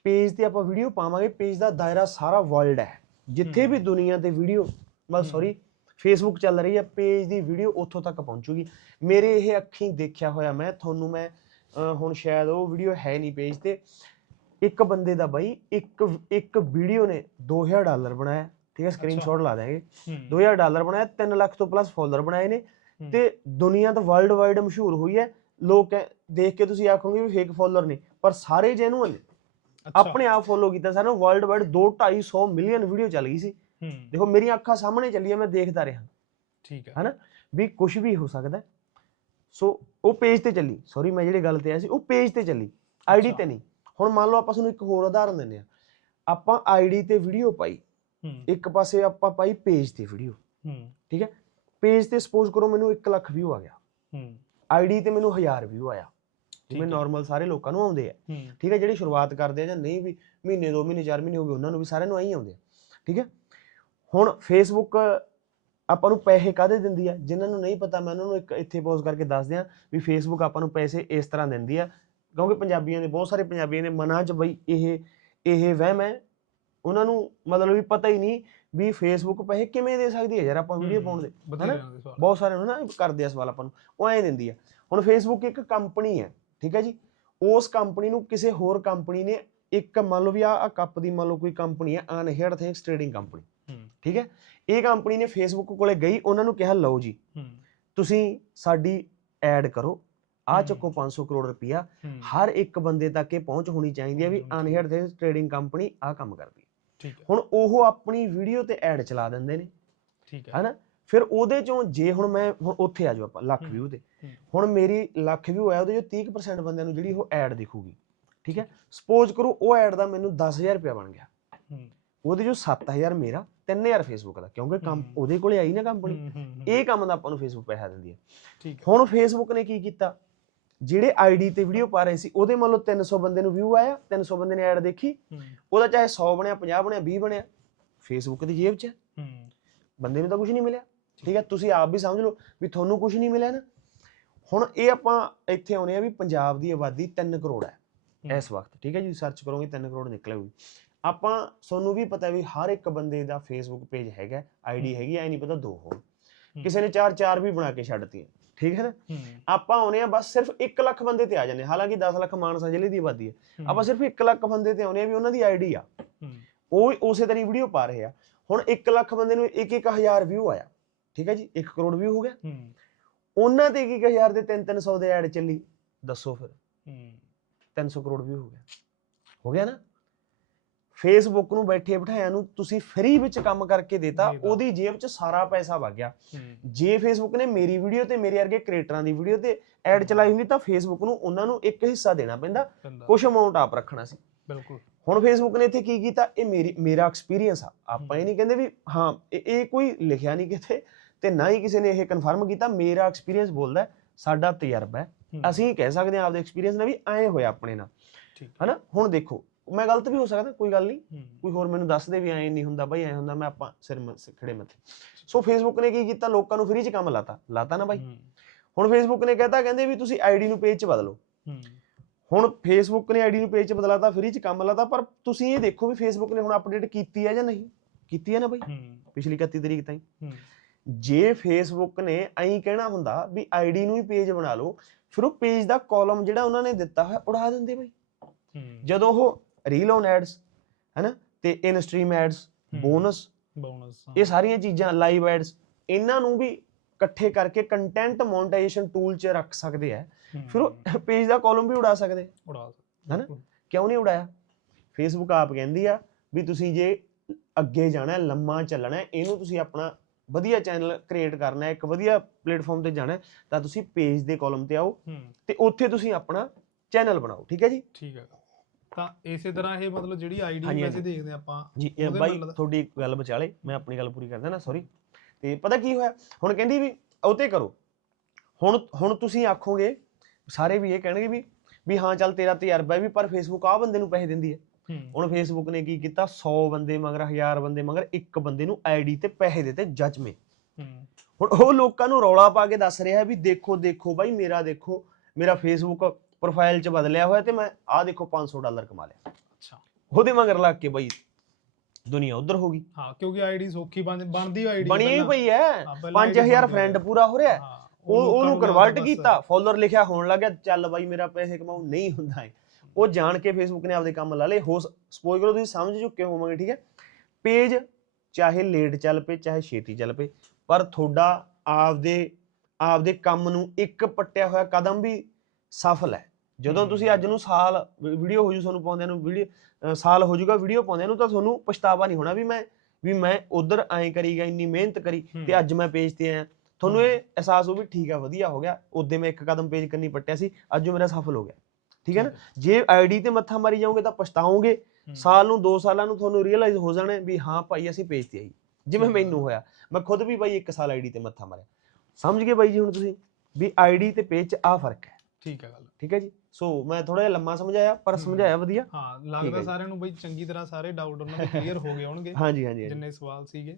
ਪੇਜ ਤੇ ਆਪਾਂ ਵੀਡੀਓ ਪਾਵਾਂਗੇ। ਪੇਜ ਦਾ ਦਾਇਰਾ ਸਾਰਾ ਵਰਲਡ ਹੈ। ਜਿੱਥੇ ਵੀ। ਦੁਨੀਆ ਤੇ ਵੀਡੀਓ ਮੈਂ ਹਮ। ਸੌਰੀ ਫੇਸਬੁੱਕ ਚੱਲ ਰਹੀ ਹੈ ਪੇਜ ਦੀ ਵੀਡੀਓ ਉੱਥੋਂ ਤੱਕ ਪਹੁੰਚੂਗੀ। ਮੇਰੇ ਇਹ ਅੱਖੀਂ ਦੇਖਿਆ ਹੋਇਆ ਮੈਂ ਤੁਹਾਨੂੰ ਮੈਂ ਹੁਣ ਸ਼ਾਇਦ ਉਹ ਵੀਡੀਓ ਹੈ ਨਹੀਂ ਪੇਜ ਤੇ। ਇੱਕ ਬੰਦੇ ਦਾ ਬਾਈ ਇੱਕ ਇੱਕ ਵੀਡੀਓ ਨੇ 2000 ਡਾਲਰ ਬਣਾਇਆ। ਠੀਕ ਹੈ ਸਕਰੀਨਸ਼ਾਟ ਲਾ ਦਾਂਗੇ ਹੂੰ। 2000 ਡਾਲਰ ਬਣਾਇਆ 3 ਲੱਖ ਤੋਂ ਪਲੱਸ ਫਾਲੋਅਰ ਬਣਾਏ ਨੇ। ਤੇ ਦੁਨੀਆ ਤੋਂ ਵਰਲਡ ਵਾਈਡ ਮਸ਼ਹੂਰ ਹੋਈ ਹੈ। ਲੋਕ ਦੇਖ ਕੇ ਤੁਸੀਂ ਆਖੋਗੇ ਵੀ ਫੇਕ ਫਾਲੋਅਰ ਨੇ ਪਰ ਸਾਰੇ ਜੈਨੂਅਲ ਨੇ। ਆਪਣੇ ਆਪ ਫੋਲੋ ਕੀਤਾ ਸਾਨੂੰ ਵਰਲਡ ਵਾਈਡ 2 250 ਮਿਲੀਅਨ ਵੀਡੀਓ ਚੱਲ ਗਈ ਸੀ। ਦੇਖੋ ਮੇਰੀਆਂ ਅੱਖਾਂ ਸਾਹਮਣੇ ਚੱਲੀ ਹੈ ਮੈਂ ਦੇਖਦਾ ਰਿਹਾ। ਠੀਕ ਹੈ। ਹਨਾ? ਵੀ ਕੁਝ ਵੀ ਹੋ ਸਕਦਾ। ਸੋ ਉਹ ਪੇਜ ਤੇ ਚੱਲੀ। ਸੌਰੀ ਮੈਂ ਜਿਹੜੀ ਗੱਲ ਤੇ ਆਇਆ ਸੀ ਉਹ ਪੇਜ ਤੇ ਚੱਲੀ। ਆਈਡੀ। ਤੇ ਨਹੀਂ। ਹੁਣ ਮੰਨ ਲਓ ਆਪਾਂ ਤੁਹਾਨੂੰ ਇੱਕ ਹੋਰ ਉਦਾਹਰਨ ਦਿੰਦੇ ਆ ਆਪਾਂ ਆਈਡੀ ਤੇ ਵੀਡੀਓ ਪਾਈ। ਇੱਕ ਪਾਸੇ ਆਪਾਂ ਪਾਈ ਪੇਜ ਤੇ ਵੀਡੀਓ ਠੀਕ ਹੈ? ਪੇਜ ਤੇ ਸਪੋਜ਼ ਕਰੋ ਮੈਨੂੰ 1 ਲੱਖ ਵਿਊ ਆ ਗਿਆ। ਆਈਡੀ ਤੇ ਮੈਨੂੰ 1000 ਵਿਊ ਆਇਆ। ਜਿਵੇਂ। ਨਾਰਮਲ ਸਾਰੇ ਲੋਕਾਂ ਨੂੰ ਆਉਂਦੇ ਆ। ਠੀਕ ਹੈ? ਜਿਹੜੀ ਸ਼ੁਰੂਆਤ ਕਰਦੇ ਆ ਜਾਂ ਨਹੀਂ ਵੀ ਮਹੀਨੇ 2 ਮਹੀਨੇ 4 ਮਹੀਨੇ ਹੋ ਗਏ ਉਹਨਾਂ ਨੂੰ ਵੀ ਸਾਰਿਆਂ ਨੂੰ ਆਈ ਆਉਂਦੇ ਆ। ਠੀਕ ਹੈ? ਹੁਣ ਫੇਸਬੁੱਕ ਆਪਾਂ ਨੂੰ ਪੈਸੇ ਕਾਹਦੇ ਦਿੰਦੀ ਆ? ਜਿਨ੍ਹਾਂ ਨੂੰ ਨਹੀਂ ਪਤਾ ਮੈਂ ਉਹਨਾਂ ਨੂੰ ਇੱਕ ਇੱਥੇ ਪੋਜ਼ ਕਰਕੇ ਦੱਸ ਦਿਆਂ ਵੀ ਫੇਸਬੁੱਕ ਆਪਾਂ ਨੂੰ ਪੈਸੇ ਇਸ ਤਰ੍ਹਾਂ ਦਿੰਦੀ ਆ। ਕਿਉਂਕਿ ਪੰਜਾਬੀਆਂ ਦੇ ਬਹੁਤ ਸਾਰੇ ਪੰਜਾਬੀਆਂ ਦੇ ਮਨਾਂ 'ਚ ਬਈ ਇਹ ਇਹ ਵਹਿਮ ਹੈ। ਉਹਨਾਂ ਨੂੰ ਮਤਲਬ ਵੀ ਪਤਾ ਹੀ ਨਹੀਂ ਵੀ ਫੇਸਬੁੱਕ ਪੈਸੇ ਕਿਵੇਂ ਦੇ ਸਕਦੀ ਹੈ ਯਾਰ ਆਪਾਂ ਵੀਡੀਓ ਪਾਉਣ ਦੇ ਸਵਾਲ। ਬਹੁਤ ਸਾਰਿਆਂ ਨੂੰ ਨਾ ਕਰਦੇ ਆ ਸਵਾਲ ਆਪਾਂ ਨੂੰ। ਉਹ ਐਂ ਦਿੰਦੀ ਆ। ਹੁਣ ਫੇਸਬੁੱਕ ਇੱਕ ਕੰਪਨੀ ਹੈ ਠੀਕ ਹੈ ਜੀ? ਉਸ ਕੰਪਨੀ ਨੂੰ ਕਿਸੇ ਹੋਰ ਕੰਪਨੀ ਨੇ ਇੱਕ ਮੰਨ ਲਓ ਵੀ ਆ ਕੱਪ ਦੀ ਮੰਨ ਲਓ ਕੋਈ ਕੰਪਨੀ ਹੈ ਅਨਹੇਡ ਥਿੰਕਸ ਟ੍ਰੇਡਿੰਗ ਕੰਪਨੀ ਠੀਕ ਹੈ? ਇਹ ਕੰਪਨੀ ਨੇ ਫੇਸਬੁੱਕ ਕੋਲੇ ਗਈ ਉਹਨਾਂ ਨੂੰ ਕਿਹਾ ਲਓ ਜੀ ਹੂੰ। ਤੁਸੀਂ ਸਾਡੀ ਐਡ ਕਰੋ ਆ। ਚੱਕੋ 500 ਕਰੋੜ ਰੁਪਇਆ। ਹੂੰ। ਹਰ ਇੱਕ ਬੰਦੇ ਤੱਕ ਇਹ ਪਹੁੰਚ ਹੋਣੀ ਚਾਹੀਦੀ ਹੈ ਵੀ ਅਨਹੇਡ ਥਿੰਕਸ ਟ੍ਰੇਡਿੰਗ ਕੰਪਨੀ ਆ ਕੰਮ ਕਰਦੀ ਹੈ। ਠੀਕ ਹੈ। ਹੁਣ ਉਹ ਆਪਣੀ ਵੀਡੀਓ ਤੇ ਐਡ ਚਲਾ ਦਿੰਦੇ ਨੇ। ਠੀਕ ਹੈ। ਹਨਾ? ਫਿਰ ਉਹਦੇ ਚੋਂ ਜੇ ਹੁਣ ਮੈਂ ਹੁਣ ਉੱਥੇ ਆ ਜਾਓ ਆਪਾਂ ਲੱਖ ਵਿਊ ਤੇ। ਹੁਣ ਮੇਰੀ ਲੱਖ ਵਿਊ ਆਇਆ ਉਹਦੇ ਚੋਂ 30% ਬੰਦਿਆਂ ਨੂੰ ਜਿਹੜੀ ਉਹ ਐਡ ਦਿਖੂਗੀ। ਠੀਕ ਹੈ? ਸਪੋਜ਼ ਕਰੋ ਉਹ ਐਡ ਦਾ ਮੈਨੂੰ 10000 ਰੁਪਇਆ ਬਣ ਗਿਆ। ਹੂੰ। ਉਹਦੇ ਚੋਂ 7000 ਮੇਰਾ 3000 ਫੇਸਬੁੱਕ ਦਾ ਕਿਉਂਕਿ ਕੰਮ। ਉਹਦੇ ਕੋਲੇ ਆਈ ਨਾ ਕੰਪਨੀ ਇਹ ਕੰਮ ਦਾ ਆਪਾਂ ਨੂੰ ਫੇਸਬੁੱਕ ਪੈਸਾ ਦਿੰਦੀ ਹੈ। ਹੁਣ ਫੇਸਬੁੱਕ ਨੇ ਕੀ ਕੀਤਾ? ਜਿਹੜੇ ਆਈਡੀ ਤੇ ਵੀਡੀਓ ਪਾ ਰਹੇ ਸੀ ਉਹਦੇ ਮੰਨ ਲਓ 300 ਬੰਦੇ ਨੂੰ ਵਿਊ ਆਇਆ 300 ਬੰਦੇ ਨੇ ਐਡ ਦੇਖੀ ਉਹਦਾ ਚਾਹੇ 100 ਬਣਿਆ 50 ਬਣਿਆ 20 ਬਣਿਆ ਫੇਸਬੁੱਕ ਦੀ ਜੇਬ 'ਚ। ਬੰਦੇ ਨੂੰ ਤਾਂ ਕੁਝ ਨਹੀਂ ਮਿਲਿਆ। ਠੀਕ। ਹੈ ਤੁਸੀਂ ਆਪ ਵੀ ਸਮਝ ਲਓ ਵੀ ਤੁਹਾਨੂੰ ਕੁਝ ਨਹੀਂ ਮਿਲਿਆ ਨਾ। ਹੁਣ ਇਹ ਆਪਾਂ ਇੱਥੇ ਆਉਨੇ ਆ ਵੀ ਪੰਜਾਬ ਦੀ ਆਬਾਦੀ 3 ਕਰੋੜ ਹੂੰ। ਇਸ ਵਕਤ। ਠੀਕ ਹੈ ਜੀ ਸਰਚ ਕਰੋਗੇ 3 ਕਰੋੜ ਨਿਕਲੇਗੀ। ਆਪਾਂ ਤੁਹਾਨੂੰ ਵੀ ਪਤਾ ਵੀ ਹਰ ਇੱਕ ਬੰਦੇ ਦਾ ਫੇਸਬੁੱਕ ਪੇਜ ਹੈਗਾ ਆਈਡੀ। ਹੈਗੀ ਐ ਨਹੀਂ ਪਤਾ ਦੋ ਹੂੰ। ਕਿਸੇ ਨੇ ਚਾਰ ਚਾਰ ਵੀ ਬਣਾ ਕੇ ਛੱਡਤੀਆਂ ਠੀਕ ਹੈ ਨਾ? ਆਪਾਂ ਆਉਨੇ ਆ ਬਸ ਸਿਰਫ 1 ਲੱਖ ਬੰਦੇ ਤੇ ਆ ਜਾਂਦੇ ਹਾਲਾਂਕਿ 10 ਲੱਖ ਮਾਨਸਾ ਜ਼ਿਲ੍ਹੇ ਦੀ ਆਬਾਦੀ ਹੈ। ਆਪਾਂ ਸਿਰਫ 1 ਲੱਖ ਬੰਦੇ ਤੇ ਆਉਨੇ ਆ ਵੀ ਉਹਨਾਂ ਦੀ ਆਈਡੀ ਆ। ਉਹ ਉਸੇ ਤਰ੍ਹਾਂ ਵੀਡੀਓ ਪਾ ਰਹੇ ਆ। ਹੁਣ 1 ਲੱਖ ਬੰਦੇ ਨੂੰ 1-1000 ਵਿਊ ਆਇਆ। ਠੀਕ ਹੈ ਜੀ? 1 ਕਰੋੜ ਵਿਊ ਹੋ ਗਿਆ। ਉਹਨਾਂ ਤੇ 1-1000 ਦੇ 3-300 ਦੇ ਐਡ ਚੱਲੀ। ਦੱਸੋ ਫਿਰ। ਹੂੰ। 300 ਕਰੋੜ ਵਿਊ ਹੋ ਗਿਆ। ਹੋ ਗਿਆ ਨਾ? ਫੇਸਬੁੱਕ ਨੂੰ ਬੈਠੇ ਬਿਠਾਇਆ ਨੂੰ ਤੁਸੀਂ ਫ੍ਰੀ ਵਿੱਚ ਕੰਮ ਕਰਕੇ ਦੇਤਾ। ਉਹਦੀ ਜੇਬ 'ਚ ਸਾਰਾ ਪੈਸਾ ਵਗ ਗਿਆ। ਜੇ ਫੇਸਬੁੱਕ ਨੇ ਮੇਰੀ ਵੀਡੀਓ ਤੇ ਮੇਰੇ ਵਰਗੇ ਕ੍ਰੀਏਟਰਾਂ ਦੀ ਵੀਡੀਓ ਤੇ ਐਡ ਚਲਾਈ ਹੁੰਦੀ ਤਾਂ ਫੇਸਬੁੱਕ ਨੂੰ ਉਹਨਾਂ ਨੂੰ ਇੱਕ ਹਿੱਸਾ ਦੇਣਾ ਪੈਂਦਾ। ਕੁਝ ਅਮਾਉਂਟ ਆਪ ਰੱਖਣਾ ਸੀ। ਬਿਲਕੁਲ। ਹੁਣ ਫੇਸਬੁੱਕ ਨੇ ਇੱਥੇ ਕੀ ਕੀਤਾ? ਇਹ ਮੇਰੀ ਮੇਰਾ ਐਕਸਪੀਰੀਅੰਸ ਆ। ਆਪਾਂ ਇਹ ਨਹੀਂ ਕਹਿੰਦੇ ਵੀ ਹਾਂ ਇਹ ਕੋਈ ਲਿਖਿਆ ਨਹੀਂ ਕਿਤੇ ਤੇ ਨਾ ਹੀ ਕਿਸੇ ਨੇ ਇਹ ਕਨਫਰਮ ਕੀਤਾ। ਮੇਰਾ ਐਕਸਪੀਰੀਅੰਸ ਬੋਲਦਾ ਸਾਡਾ ਤਜਰਬਾ ਹੈ। ਅਸੀਂ ਕਹਿ ਸਕਦੇ ਹਾਂ ਆਪਦੇ ਐਕਸਪੀਰੀਅੰਸ ਨਾਲ ਵੀ ਐਂ ਹੋਇਆ ਆਪਣੇ ਨਾਲ। ਠੀਕ ਹੁਣ ਦੇਖੋ ਮੈਂ ਗਲਤ ਵੀ ਹੋ ਸਕਦਾ ਕੋਈ ਗੱਲ ਨਹੀਂ। ਕੋਈ ਹੋਰ ਮੈਨੂੰ ਦੱਸ ਦੇ ਵੀ ਐਂ ਨਹੀਂ ਹੁੰਦਾ ਬਾਈ ਐਂ ਹੁੰਦਾ ਮੈਂ ਆਪਾਂ ਸਿਰ ਖੜੇ ਮੱਥੇ। ਸੋ ਫੇਸਬੁੱਕ ਨੇ ਕੀ ਕੀਤਾ? ਲੋਕਾਂ ਨੂੰ ਫ੍ਰੀ ਚ ਕੰਮ ਲਾਤਾ। ਲਾਤਾ ਨਾ ਬਾਈ। ਹੁਣ ਫੇਸਬੁੱਕ ਨੇ ਕਹਿਤਾ ਕਹਿੰਦੇ ਵੀ ਤੁਸੀਂ ਆਈਡੀ ਨੂੰ ਪੇਜ ਚ ਬਦਲੋ। ਹੁਣ ਫੇਸਬੁੱਕ ਨੇ ਆਈਡੀ ਨੂੰ ਪੇਜ ਚ ਬਦਲਾਤਾ ਫ੍ਰੀ ਚ ਕੰਮ ਲਾਤਾ ਪਰ ਤੁਸੀਂ ਇਹ ਦੇਖੋ ਵੀ ਫੇਸਬੁੱਕ ਨੇ ਹੁਣ ਅਪਡੇਟ ਕੀਤੀ ਹੈ ਜਾਂ ਨਹੀਂ? ਕੀਤੀ ਹੈ ਨਾ ਬਾਈ? ਪਿਛਲੀ 31 ਤਰੀਕ ਤਾਈਂ। ਜੇ ਫੇਸਬੁੱਕ ਨੇ ਐਂ ਕਹਿਣਾ ਹੁੰਦਾ ਵੀ ਆਈਡੀ ਨੂੰ ਹੀ ਪੇਜ ਬਣਾ ਲਓ ਫਿਰ ਉਹ ਪੇਜ ਦਾ ਕਾਲਮ ਜਿਹੜਾ ਉਹਨਾਂ ਨੇ ਦਿੱਤਾ ਹੋਇਆ ਉਡਾ ਦਿੰਦੇ ਬਾਈ। ਜਦੋਂ ਉਹ ਰੀਲ ਔਨ ਐਡਸ ਹੈਨਾ ਤੇ in stream ads. Bonus bonus ਇਹ ਸਾਰੀਆਂ ਚੀਜ਼ਾਂ ਲਾਈਵ ਐਡਸ ਇਹਨਾਂ ਨੂੰ ਵੀ ਇਕੱਠੇ ਕਰਕੇ ਕੰਟੈਂਟ ਮੋਨਟਾਈਜੇਸ਼ਨ ਟੂਲ 'ਚ ਰੱਖ ਸਕਦੇ ਆ ਫਿਰ ਉਹ ਪੇਜ ਦਾ ਕਾਲਮ ਵੀ ਉਡਾ ਸਕਦੇ ਉਡਾ ਹੈਨਾ? ਕਿਉਂ ਨਹੀਂ ਉਡਾਇਆ ਫੇਸਬੁੱਕ ਆਪ ਕਹਿੰਦੀ ਆ ਵੀ ਤੁਸੀਂ ਜੇ ਅੱਗੇ ਜਾਣਾ ਹੈ, ਲੰਮਾ ਚੱਲਣਾ ਹੈ, ਇਹਨੂੰ ਤੁਸੀਂ ਆਪਣਾ ਵਧੀਆ ਚੈਨਲ ਕ੍ਰੀਏਟ ਕਰਨਾ ਹੈ ਇੱਕ ਵਧੀਆ ਪਲੇਟਫਾਰਮ ਤੇ ਜਾਣਾ ਹੈ, ਤਾਂ ਤੁਸੀਂ ਪੇਜ ਦੇ ਕਾਲਮ ਤੇ ਆਓ ਤੇ ਉੱਥੇ ਤੁਸੀਂ ਆਪਣਾ ਚੈਨਲ ਬਣਾਓ ਠੀਕ ਹੈ ਜੀ ਠੀਕ ਹੈ ਤਾਂ ਇਸੇ ਤਰ੍ਹਾਂ ਇਹ ਮਤਲਬ ਜਿਹੜੀ ਆਈਡੀ ਹਾਂਜੀ, ਵੈਸੇ ਹਾਂਜੀ। ਦੇਖਦੇ ਆਪਾਂ ਜੀ ਇਹ ਉਹਦੇ ਬਾਈ ਤੁਹਾਡੀ ਇੱਕ ਗੱਲ ਵਿਚਾਲੇ ਮੈਂ ਆਪਣੀ ਗੱਲ ਪੂਰੀ ਕਰਦਾ ਨਾ ਸੌਰੀ ਤੇ ਪਤਾ ਕੀ ਹੋਇਆ? ਹੁਣ ਕਹਿੰਦੀ ਵੀ ਉਹ ਤੇ ਕਰੋ। ਹੁਣ ਹੁਣ ਤੁਸੀਂ ਆਖੋਗੇ ਸਾਰੇ ਵੀ ਇਹ ਕਹਿਣਗੇ ਵੀ ਵੀ ਹਾਂ ਚੱਲ ਤੇਰਾ ਤਜਰਬਾ ਹੈ ਵੀ ਪਰ ਫੇਸਬੁੱਕ ਆ ਬੰਦੇ ਨੂੰ ਪੈਸੇ ਦਿੰਦੀ ਹੈ। ਹੂੰ। ਹੁਣ ਫੇਸਬੁੱਕ ਨੇ ਕੀ ਕੀਤਾ? 100 ਬੰਦੇ ਮਗਰ 1000 ਬੰਦੇ ਮਗਰ ਇੱਕ ਬੰਦੇ ਨੂੰ ਆਈਡੀ ਤੇ ਪੈਸੇ ਦਿੱਤੇ ਜੱਜਮੇ ਹੂੰ। ਹੁਣ ਉਹ ਲੋਕਾਂ ਨੂੰ ਰੌਲਾ ਪਾ ਕੇ ਦੱਸ ਰਿਹਾ ਵੀ ਦੇਖੋ ਦੇਖੋ ਬਾਈ ਮੇਰਾ ਦੇਖੋ ਮੇਰਾ ਫੇਸਬੁੱਕ ਪ੍ਰੋਫਾਈਲ 'ਚ ਬਦਲਿਆ ਹੋਇਆ ਤੇ ਮੈਂ ਆਹ ਦੇਖੋ 500 ਡਾਲਰ ਕਮਾ ਲਿਆ। ਅੱਛਾ। ਉਹਦੇ ਮਗਰ ਲੱਗ ਕੇ ਬਾਈ ਦੁਨੀਆ ਉਧਰ ਹੋ ਗਈ। ਹਾਂ ਕਿਉਂਕਿ ਆਈਡੀ ਸੌਖੀ ਬਣ ਬਣਦੀ ਆਈਡੀ ਬਣੀ ਹੀ ਪਈ ਹੈ। ਹਾਂ, ਪਹਿਲਾਂ ID 5000 ਬਣਦੀ ਫਰੈਂਡ। ਪੂਰਾ ਹੋ ਰਿਹਾ। ਹੈ। ਹਾਂ ਉਹ ਉਹਨੂੰ ਕਨਵਰਟ ਬਸ- ਕੀਤਾ ਫਾਲੋਅਰ ਲਿਖਿਆ ਹੋਣ ਲੱਗਿਆ ਚੱਲ ਬਾਈ ਮੇਰਾ ਪੈਸੇ ਕਮਾਉ ਨਹੀਂ ਹੁੰਦਾ ਹੈ ਉਹ ਜਾਣ ਕੇ ਫੇਸਬੁੱਕ ਨੇ ਆਪਦੇ ਕੰਮ ਲਾ ਲਏ। ਹੋ ਸਪੋਜ਼ ਕਰੋ ਤੁਸੀਂ ਸਮਝ ਚੁੱਕੇ ਹੋਵੋਗੇ ਠੀਕ ਹੈ? ਪੇਜ ਚਾਹੇ ਲੇਟ ਚੱਲ ਪਏ ਚਾਹੇ ਛੇਤੀ ਚੱਲ ਪਏ ਪਰ ਤੁਹਾਡਾ ਆਪਦੇ ਆਪਦੇ ਕੰਮ ਨੂੰ ਇੱਕ ਪੱਟਿਆ ਹੋਇਆ ਕਦਮ ਵੀ ਸਫਲ ਹੈ। ਜਦੋਂ। ਤੁਸੀਂ ਅੱਜ ਨੂੰ ਸਾਲ ਵੀਡੀਓ ਹੋ ਜੂ ਤੁਹਾਨੂੰ ਪਾਉਂਦਿਆਂ ਨੂੰ ਵੀਡੀਓ ਸਾਲ ਹੋ ਜਾਊਗਾ ਵੀਡੀਓ ਪਾਉਂਦਿਆਂ ਨੂੰ ਤਾਂ ਤੁਹਾਨੂੰ ਪਛਤਾਵਾ ਨਹੀਂ ਹੋਣਾ ਵੀ ਮੈਂ ਵੀ ਮੈਂ ਉਧਰ ਐਂ ਕਰੀ ਗਿਆ ਇੰਨੀ ਮਿਹਨਤ ਕਰੀ। ਤੇ ਅੱਜ ਮੈਂ ਪੇਜ ਤੇ ਆਇਆ। ਤੁਹਾਨੂੰ। ਇਹ ਅਹਿਸਾਸ ਹੋ ਵੀ ਠੀਕ ਆ ਵਧੀਆ ਹੋ ਗਿਆ। ਉਦੋਂ ਮੈਂ ਇੱਕ ਕਦਮ ਪੇਜ ਕਰਨੀ ਪੱਟਿਆ ਸੀ ਅੱਜ ਉਹ ਮੇਰਾ ਸਫਲ ਹੋ ਗਿਆ। ਠੀਕ ਹੈ ਨਾ? ਜੇ ਆਈਡੀ ਤੇ ਮੱਥਾ ਮਾਰੀ ਜਾਓਗੇ ਤਾਂ ਪਛਤਾਓਗੇ। ਸਾਲ ਨੂੰ 2 ਸਾਲਾਂ ਨੂੰ ਤੁਹਾਨੂੰ ਰੀਅਲਾਈਜ਼ ਹੋ ਜਾਣਾ ਵੀ ਹਾਂ ਭਾਈ ਅਸੀਂ ਪੇਜ ਤੇ ਆਈ ਜਿਵੇਂ। ਮੈਨੂੰ ਹੋਇਆ। ਮੈਂ ਖੁਦ ਵੀ ਬਾਈ 1 ਸਾਲ ਆਈਡੀ ਤੇ ਮੱਥਾ ਮਾਰਿਆ। ਸਮਝ ਗਏ ਬਾਈ ਜੀ ਹੁਣ ਤੁਸੀਂ? ਵੀ ਆਈਡੀ ਤੇ ਪੇਜ 'ਚ ਆ ਫ਼ਰਕ ਹੈ। ਠੀਕ ਹੈ ਗੱਲ। ਠੀਕ ਹੈ ਜੀ? ਸੋ ਮੈਂ ਥੋੜਾ ਜਿਹਾ ਲੰਮਾ ਸਮਝਾਇਆ ਪਰ। ਸਮਝਾਇਆ ਵਧੀਆ। ਹਾਂ ਲੱਗਦਾ। ਸਾਰਿਆਂ ਨੂੰ ਬਈ ਚੰਗੀ ਤਰ੍ਹਾਂ ਸਾਰੇ ਡਾਊਟ ਉਹਨਾਂ ਦੇ ਕਲੀਅਰ ਹੋ ਗਏ ਹੋਣਗੇ ਹਾਂਜੀ ਹਾਂਜੀ ਜਿੰਨੇ ਸਵਾਲ ਸੀਗੇ।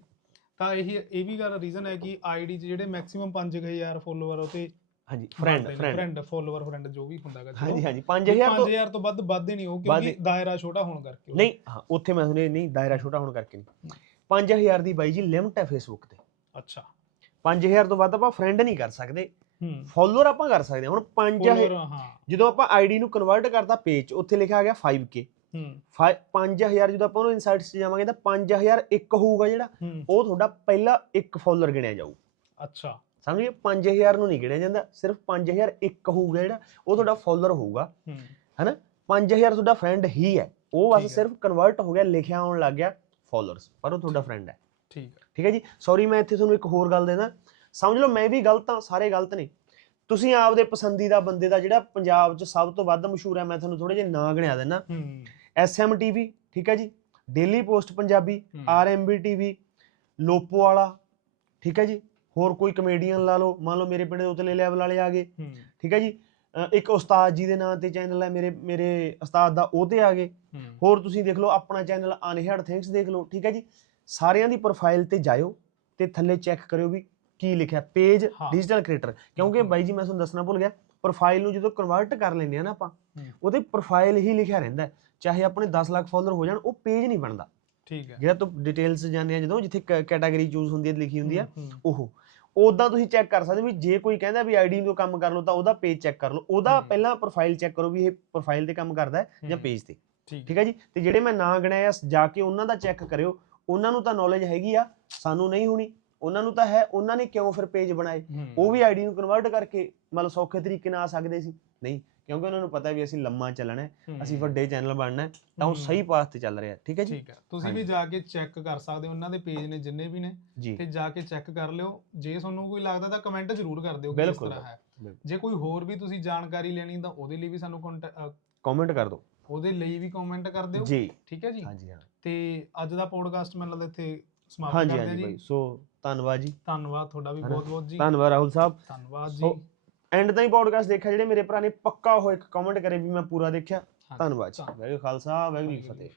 ਤਾਂ ਇਹੀ ਇਹ ਵੀ ਗੱਲ ਰੀਜ਼ਨ ਹੈ ਕਿ ਆਈਡੀ 'ਚ ਜਿਹੜੇ ਮੈਕਸਿਮਮ 5000 ਫੋਲੋਅਰ ਉਹ ਤੇ ਹਾਂਜੀ ਫਰੈਂਡ ਫਰੈਂਡ ਫੋਲੋਅਰ ਫਰੈਂਡ ਜੋ ਵੀ ਹੁੰਦਾ ਹੈਗਾ ਚਲੋ। ਹਾਂਜੀ ਹਾਂਜੀ ਵੀ 5000 ਤੋਂ 5000 ਤੋਂ ਵੱਧ ਵੱਧਦੇ ਨਹੀਂ ਉਹ ਕਿਉਂਕਿ ਦਾਇਰਾ ਛੋਟਾ ਹੋਣ ਕਰਕੇ। ਨਹੀਂ ਹਾਂ ਉੱਥੇ ਮੈਂ ਸੁਣਿਆ ਨਹੀਂ ਦਾਇਰਾ ਛੋਟਾ ਹੋਣ ਕਰਕੇ ਨਹੀਂ। 5000 ਦੀ ਬਾਈ ਜੀ ਲਿਮਟ ਹੈ ਫੇਸਬੁੱਕ ਤੇ। ਅੱਛਾ। 5000 ਤੋਂ ਵੱਧ ਆਪਾਂ ਫਰੈਂਡ ਨਹੀਂ ਕਰ ਸਕਦੇ। ਫਾਲੋਅਰ ਆਪਾਂ ਕਰ ਸਕਦੇ ਹਾਂ। ਹੁਣ 5000 follower, ਹਾਂ। ਜਦੋਂ ਆਪਾਂ ਆਈਡੀ ਨੂੰ ਕਨਵਰਟ ਕਰਤਾ ਪੇਜ ਉੱਥੇ ਲਿਖਿਆ ਗਿਆ 5k ਹੂੰ। 5000 ਜਦੋਂ ਆਪਾਂ ਉਹਨੂੰ ਇਨਸਾਈਟਸ 'ਚ ਜਾਵਾਂਗੇ ਤਾਂ 5000 ਇੱਕ ਹੋਊਗਾ ਜਿਹੜਾ। ਉਹ ਤੁਹਾਡਾ ਪਹਿਲਾ ਇੱਕ ਫਾਲੋਅਰ ਗਿਣਿਆ ਜਾਊ। ਅੱਛਾ। ਸਮਝ ਗਏ? 5000 ਨੂੰ ਨਹੀਂ ਗਿਣਿਆ ਜਾਂਦਾ। ਸਿਰਫ 5000 ਇੱਕ ਹੋਊਗਾ ਜਿਹੜਾ। ਉਹ ਤੁਹਾਡਾ ਫਾਲੋਅਰ ਹੋਊਗਾ। ਹੂੰ। 5000 ਤੁਹਾਡਾ ਫਰੈਂਡ ਹੀ ਹੈ। ਉਹ ਬਸ। ਸਿਰਫ ਕਨਵਰਟ ਹੋ ਗਿਆ ਲਿਖਿਆ ਆਉਣ ਲੱਗ ਗਿਆ ਫਾਲੋਅਰਸ ਪਰ ਉਹ ਤੁਹਾਡਾ ਫਰੈਂਡ ਹੈ। ਠੀਕ ਹੈ। ਠੀਕ ਹੈ ਜੀ? ਸੌਰੀ ਮੈਂ ਇੱਥੇ ਤੁਹਾਨੂੰ ਇੱਕ ਹੋਰ ਗੱਲ ਦੇਣਾ। ਸਮਝ ਲਓ ਮੈਂ ਵੀ ਗਲਤ ਹਾਂ ਸਾਰੇ ਗਲਤ ਨੇ। ਤੁਸੀਂ ਆਪਦੇ ਪਸੰਦੀਦਾ ਬੰਦੇ ਦਾ ਜਿਹੜਾ ਪੰਜਾਬ 'ਚ ਸਭ ਤੋਂ ਵੱਧ ਮਸ਼ਹੂਰ ਹੈ ਮੈਂ ਤੁਹਾਨੂੰ ਥੋੜੇ ਜਿਹੇ ਨਾਂ ਗਿਣਿਆ ਹੂੰ। ਐਸਐਮ ਟੀਵੀ ਠੀਕ ਹੈ ਜੀ? ਡੇਲੀ ਪੋਸਟ ਪੰਜਾਬੀ ਹੂੰ। ਆਰਐਮਬੀ ਟੀਵੀ ਲੋਪੋ ਵਾਲਾ ਠੀਕ ਹੈ ਜੀ? ਹੋਰ ਕੋਈ ਕਮੇਡੀਅਨ ਲਾ ਲਓ ਮੰਨ ਲਓ ਮੇਰੇ ਪਿੰਡ ਦੇ ਉਤਲੇ ਲੈਵਲ ਵਾਲੇ ਆ ਗਏ ਠੀਕ ਹੈ ਜੀ? ਇੱਕ ਉਸਤਾਦ ਜੀ ਦੇ ਨਾਂ ਤੇ ਚੈਨਲ ਹੈ ਮੇਰੇ ਮੇਰੇ ਉਸਤਾਦ ਦਾ ਉਹ ਤੇ ਆ ਗਏ। ਹੋਰ ਤੁਸੀਂ ਦੇਖ ਲਓ ਆਪਣਾ ਚੈਨਲ ਅਨਹੈਡ ਥਿੰਕਸ ਦੇਖ ਲਓ ਠੀਕ ਹੈ ਜੀ? ਸਾਰਿਆਂ ਦੀ ਪ੍ਰੋਫਾਈਲ ਤੇ ਜਾਇਓ ਤੇ ਥੱਲੇ ਚੈੱਕ ਕਰਿਓ ਵੀ ਕੀ ਲਿਖਿਆ? ਪੇਜ ਹਾਂ। ਡਿਜੀਟਲ ਕ੍ਰੀਏਟਰ ਕਿਉਂਕਿ। ਬਾਈ ਜੀ ਮੈਂ ਤੁਹਾਨੂੰ ਦੱਸਣਾ ਭੁੱਲ ਗਿਆ ਪ੍ਰੋਫਾਈਲ ਨੂੰ ਜਦੋਂ ਕਨਵਰਟ ਕਰ ਲੈਂਦੇ ਆ ਨਾ ਆਪਾਂ ਹੂੰ। ਉਹਦੇ ਪ੍ਰੋਫਾਈਲ ਹੀ ਲਿਖਿਆ ਰਹਿੰਦਾ ਹੈ। ਚਾਹੇ ਆਪਣੇ 10 ਲੱਖ ਫਾਲੋਅਰ ਹੋ ਜਾਣ ਉਹ ਪੇਜ ਨਹੀਂ ਬਣਦਾ। ਠੀਕ ਹੈ। ਜਿਹੜਾ ਤੋਂ ਡਿਟੇਲਸ ਜਾਂਦੇ ਆ ਜਦੋਂ ਜਿੱਥੇ ਕੈਟਾਗਰੀ ਚੂਜ਼ ਹੁੰਦੀ ਹੈ ਲਿਖੀ ਹੁੰਦੀ ਆ ਹੂੰ, ਉਹ। ਉਦਾਂ ਤੁਸੀਂ ਚੈੱਕ ਕਰ ਸਕਦੇ ਹੋ ਵੀ ਜੇ ਕੋਈ ਕਹਿੰਦਾ ਵੀ ਆਈਡੀ ਨੂੰ ਕੰਮ ਕਰ ਲਓ ਤਾਂ ਉਹਦਾ ਪੇਜ ਚੈੱਕ ਕਰ ਲਓ। ਉਹਦਾ। ਪਹਿਲਾਂ ਪ੍ਰੋਫਾਈਲ ਚੈੱਕ ਕਰੋ ਵੀ ਇਹ ਪ੍ਰੋਫਾਈਲ ਤੇ ਕੰਮ ਕਰਦਾ ਹੈ ਜਾਂ ਪੇਜ ਤੇ। ਠੀਕ ਠੀਕ ਹੈ ਜੀ? ਤੇ ਜਿਹੜੇ ਮੈਂ ਨਾਂ ਗਿਣਾਏ ਆ ਜਾ ਕੇ ਉਹਨਾਂ ਦਾ ਚੈੱਕ ਕਰਿਓ। ਉਹਨਾਂ ਨੂੰ ਤਾਂ ਨੌਲੇਜ ਹੈਗੀ ਆ ਸਾਨੂੰ ਨਹੀਂ ਹੋਣੀ। ਉਹਨਾਂ ਨੂੰ ਤਾਂ ਹੈ ਉਹਨਾਂ ਨੇ ਕਿਉਂ ਫਿਰ ਪੇਜ ਬਣਾਏ? ਉਹ ਵੀ ਆਈਡੀ ਨੂੰ ਕਨਵਰਟ ਕਰਕੇ ਮਤਲਬ ਸੌਖੇ ਤਰੀਕੇ ਨਾਲ ਆ ਸਕਦੇ ਸੀ। ਨਹੀਂ ਕਿਉਂਕਿ ਉਹਨਾਂ ਨੂੰ ਪਤਾ ਵੀ ਅਸੀਂ ਲੰਮਾ ਚੱਲਣਾ ਹੈ ਅਸੀਂ ਵੱਡੇ ਚੈਨਲ ਬਣਨਾ ਹੈ ਤਾਂ ਉਹ। ਸਹੀ ਪਾਥ ਤੇ ਚੱਲ ਰਿਹਾ ਠੀਕ ਹੈ ਜੀ? ਠੀਕ ਹੈ। ਤੁਸੀਂ। ਵੀ ਜਾ ਕੇ ਚੈੱਕ ਕਰ ਸਕਦੇ ਹੋ ਉਹਨਾਂ ਦੇ ਪੇਜ ਨੇ ਜਿੰਨੇ ਵੀ ਨੇ ਤੇ ਜਾ ਕੇ ਚੈੱਕ ਕਰ ਲਿਓ। ਜੇ ਤੁਹਾਨੂੰ ਕੋਈ ਲੱਗਦਾ ਤਾਂ ਕਮੈਂਟ ਜ਼ਰੂਰ ਕਰ ਦਿਓ ਕਿ ਇਸ ਬਿਲਕੁਲ, ਤਰ੍ਹਾਂ ਹੈ। ਜੇ ਕੋਈ ਹੋਰ ਵੀ ਤੁਸੀਂ ਜਾਣਕਾਰੀ ਲੈਣੀ ਤਾਂ ਉਹਦੇ ਲਈ ਵੀ ਸਾਨੂੰ ਕਮੈਂਟ ਕਰ ਦਿਓ। ਉਹਦੇ ਲਈ ਵੀ ਕਮੈਂਟ ਕਰ ਦਿਓ। ਜੀ। ਠੀਕ ਹੈ ਜੀ? ਹਾਂਜੀ ਹਾਂ। ਤੇ ਅੱਜ ਦਾ ਪੋਡਕਾਸਟ ਮੈਨੂੰ ਲੱਗਦਾ ਇੱਥੇ ਸਮਾਪਤ ਹਾਂਜੀ ਕਰਦੇ ਹਾਂ ਬਾਈ ਜੀ ਸੋ ਧੰਨਵਾਦ ਜੀ। ਧੰਨਵਾਦ ਤੁਹਾਡਾ ਵੀ? ਬਹੁਤ ਬਹੁਤ ਜੀ। ਧੰਨਵਾਦ ਰਾਹੁਲ ਸਾਹਿਬ। ਧੰਨਵਾਦ ਜੀ। ਸੋ, ਐਂਡ ਤਾਈਂ ਪੋਡਕਾਸਟ ਦੇਖਿਆ ਜਿਹੜੇ ਮੇਰੇ ਭਰਾ ਨੇ ਪੱਕਾ ਉਹ ਇੱਕ ਕਮੈਂਟ ਕਰੇ ਵੀ ਮੈਂ ਪੂਰਾ ਦੇਖਿਆ। ਧੰਨਵਾਦ ਜੀ। ਧੰਨਵਾਦ। ਵਾਹਿਗੁਰੂ ਖਾਲਸਾ ਵਾਹਿਗੁਰੂ ਜੀ ਕੀ ਫਤਿਹ।